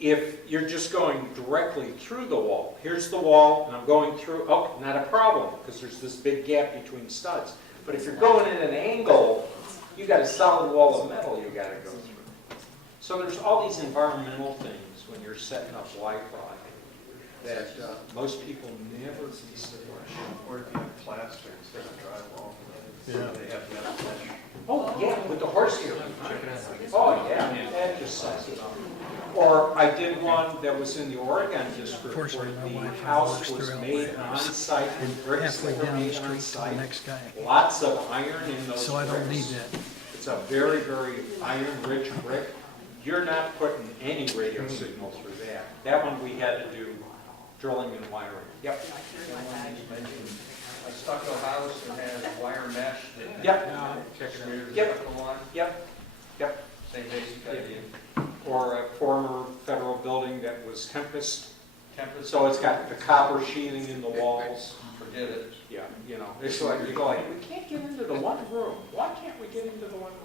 if you're just going directly through the wall, here's the wall, and I'm going through, oh, not a problem, because there's this big gap between studs. But if you're going in an angle, you got a solid wall of metal you got to go through. So there's all these environmental things when you're setting up Wi-Fi that most people never consider. Or if you have plaster instead of drywall. Yeah. They have metal mesh. Oh, yeah, with the horsehair. Oh, yeah, that just sucks it up. Or I did one that was in the Oregon district where the house was made on-site and bricks that were made on-site. Lots of iron in those bricks. So I don't need that. It's a very, very iron-rich brick. You're not putting any radio signal through that. That one we had to do drilling and wiring. Yep. A stucco house that has wire mesh that. Yep. Smears Yep. stucco on, Yep. Yep. same basic idea. Or a former federal building that was Tempest. Tempest. So it's got the copper sheathing in the walls. Forget it. Yeah, you know, it's like, you go like, we can't get into the one room. Why can't we get into the one room?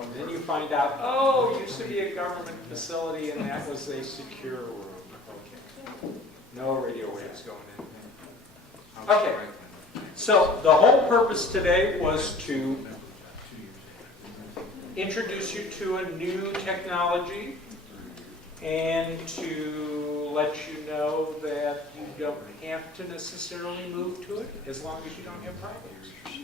And then you find out, oh, it used to be a government facility and that was a secure room. Okay. No radio waves going in. Okay, so the whole purpose today was to introduce you to a new technology and to let you know that you don't have to necessarily move to it as long as you don't have problems.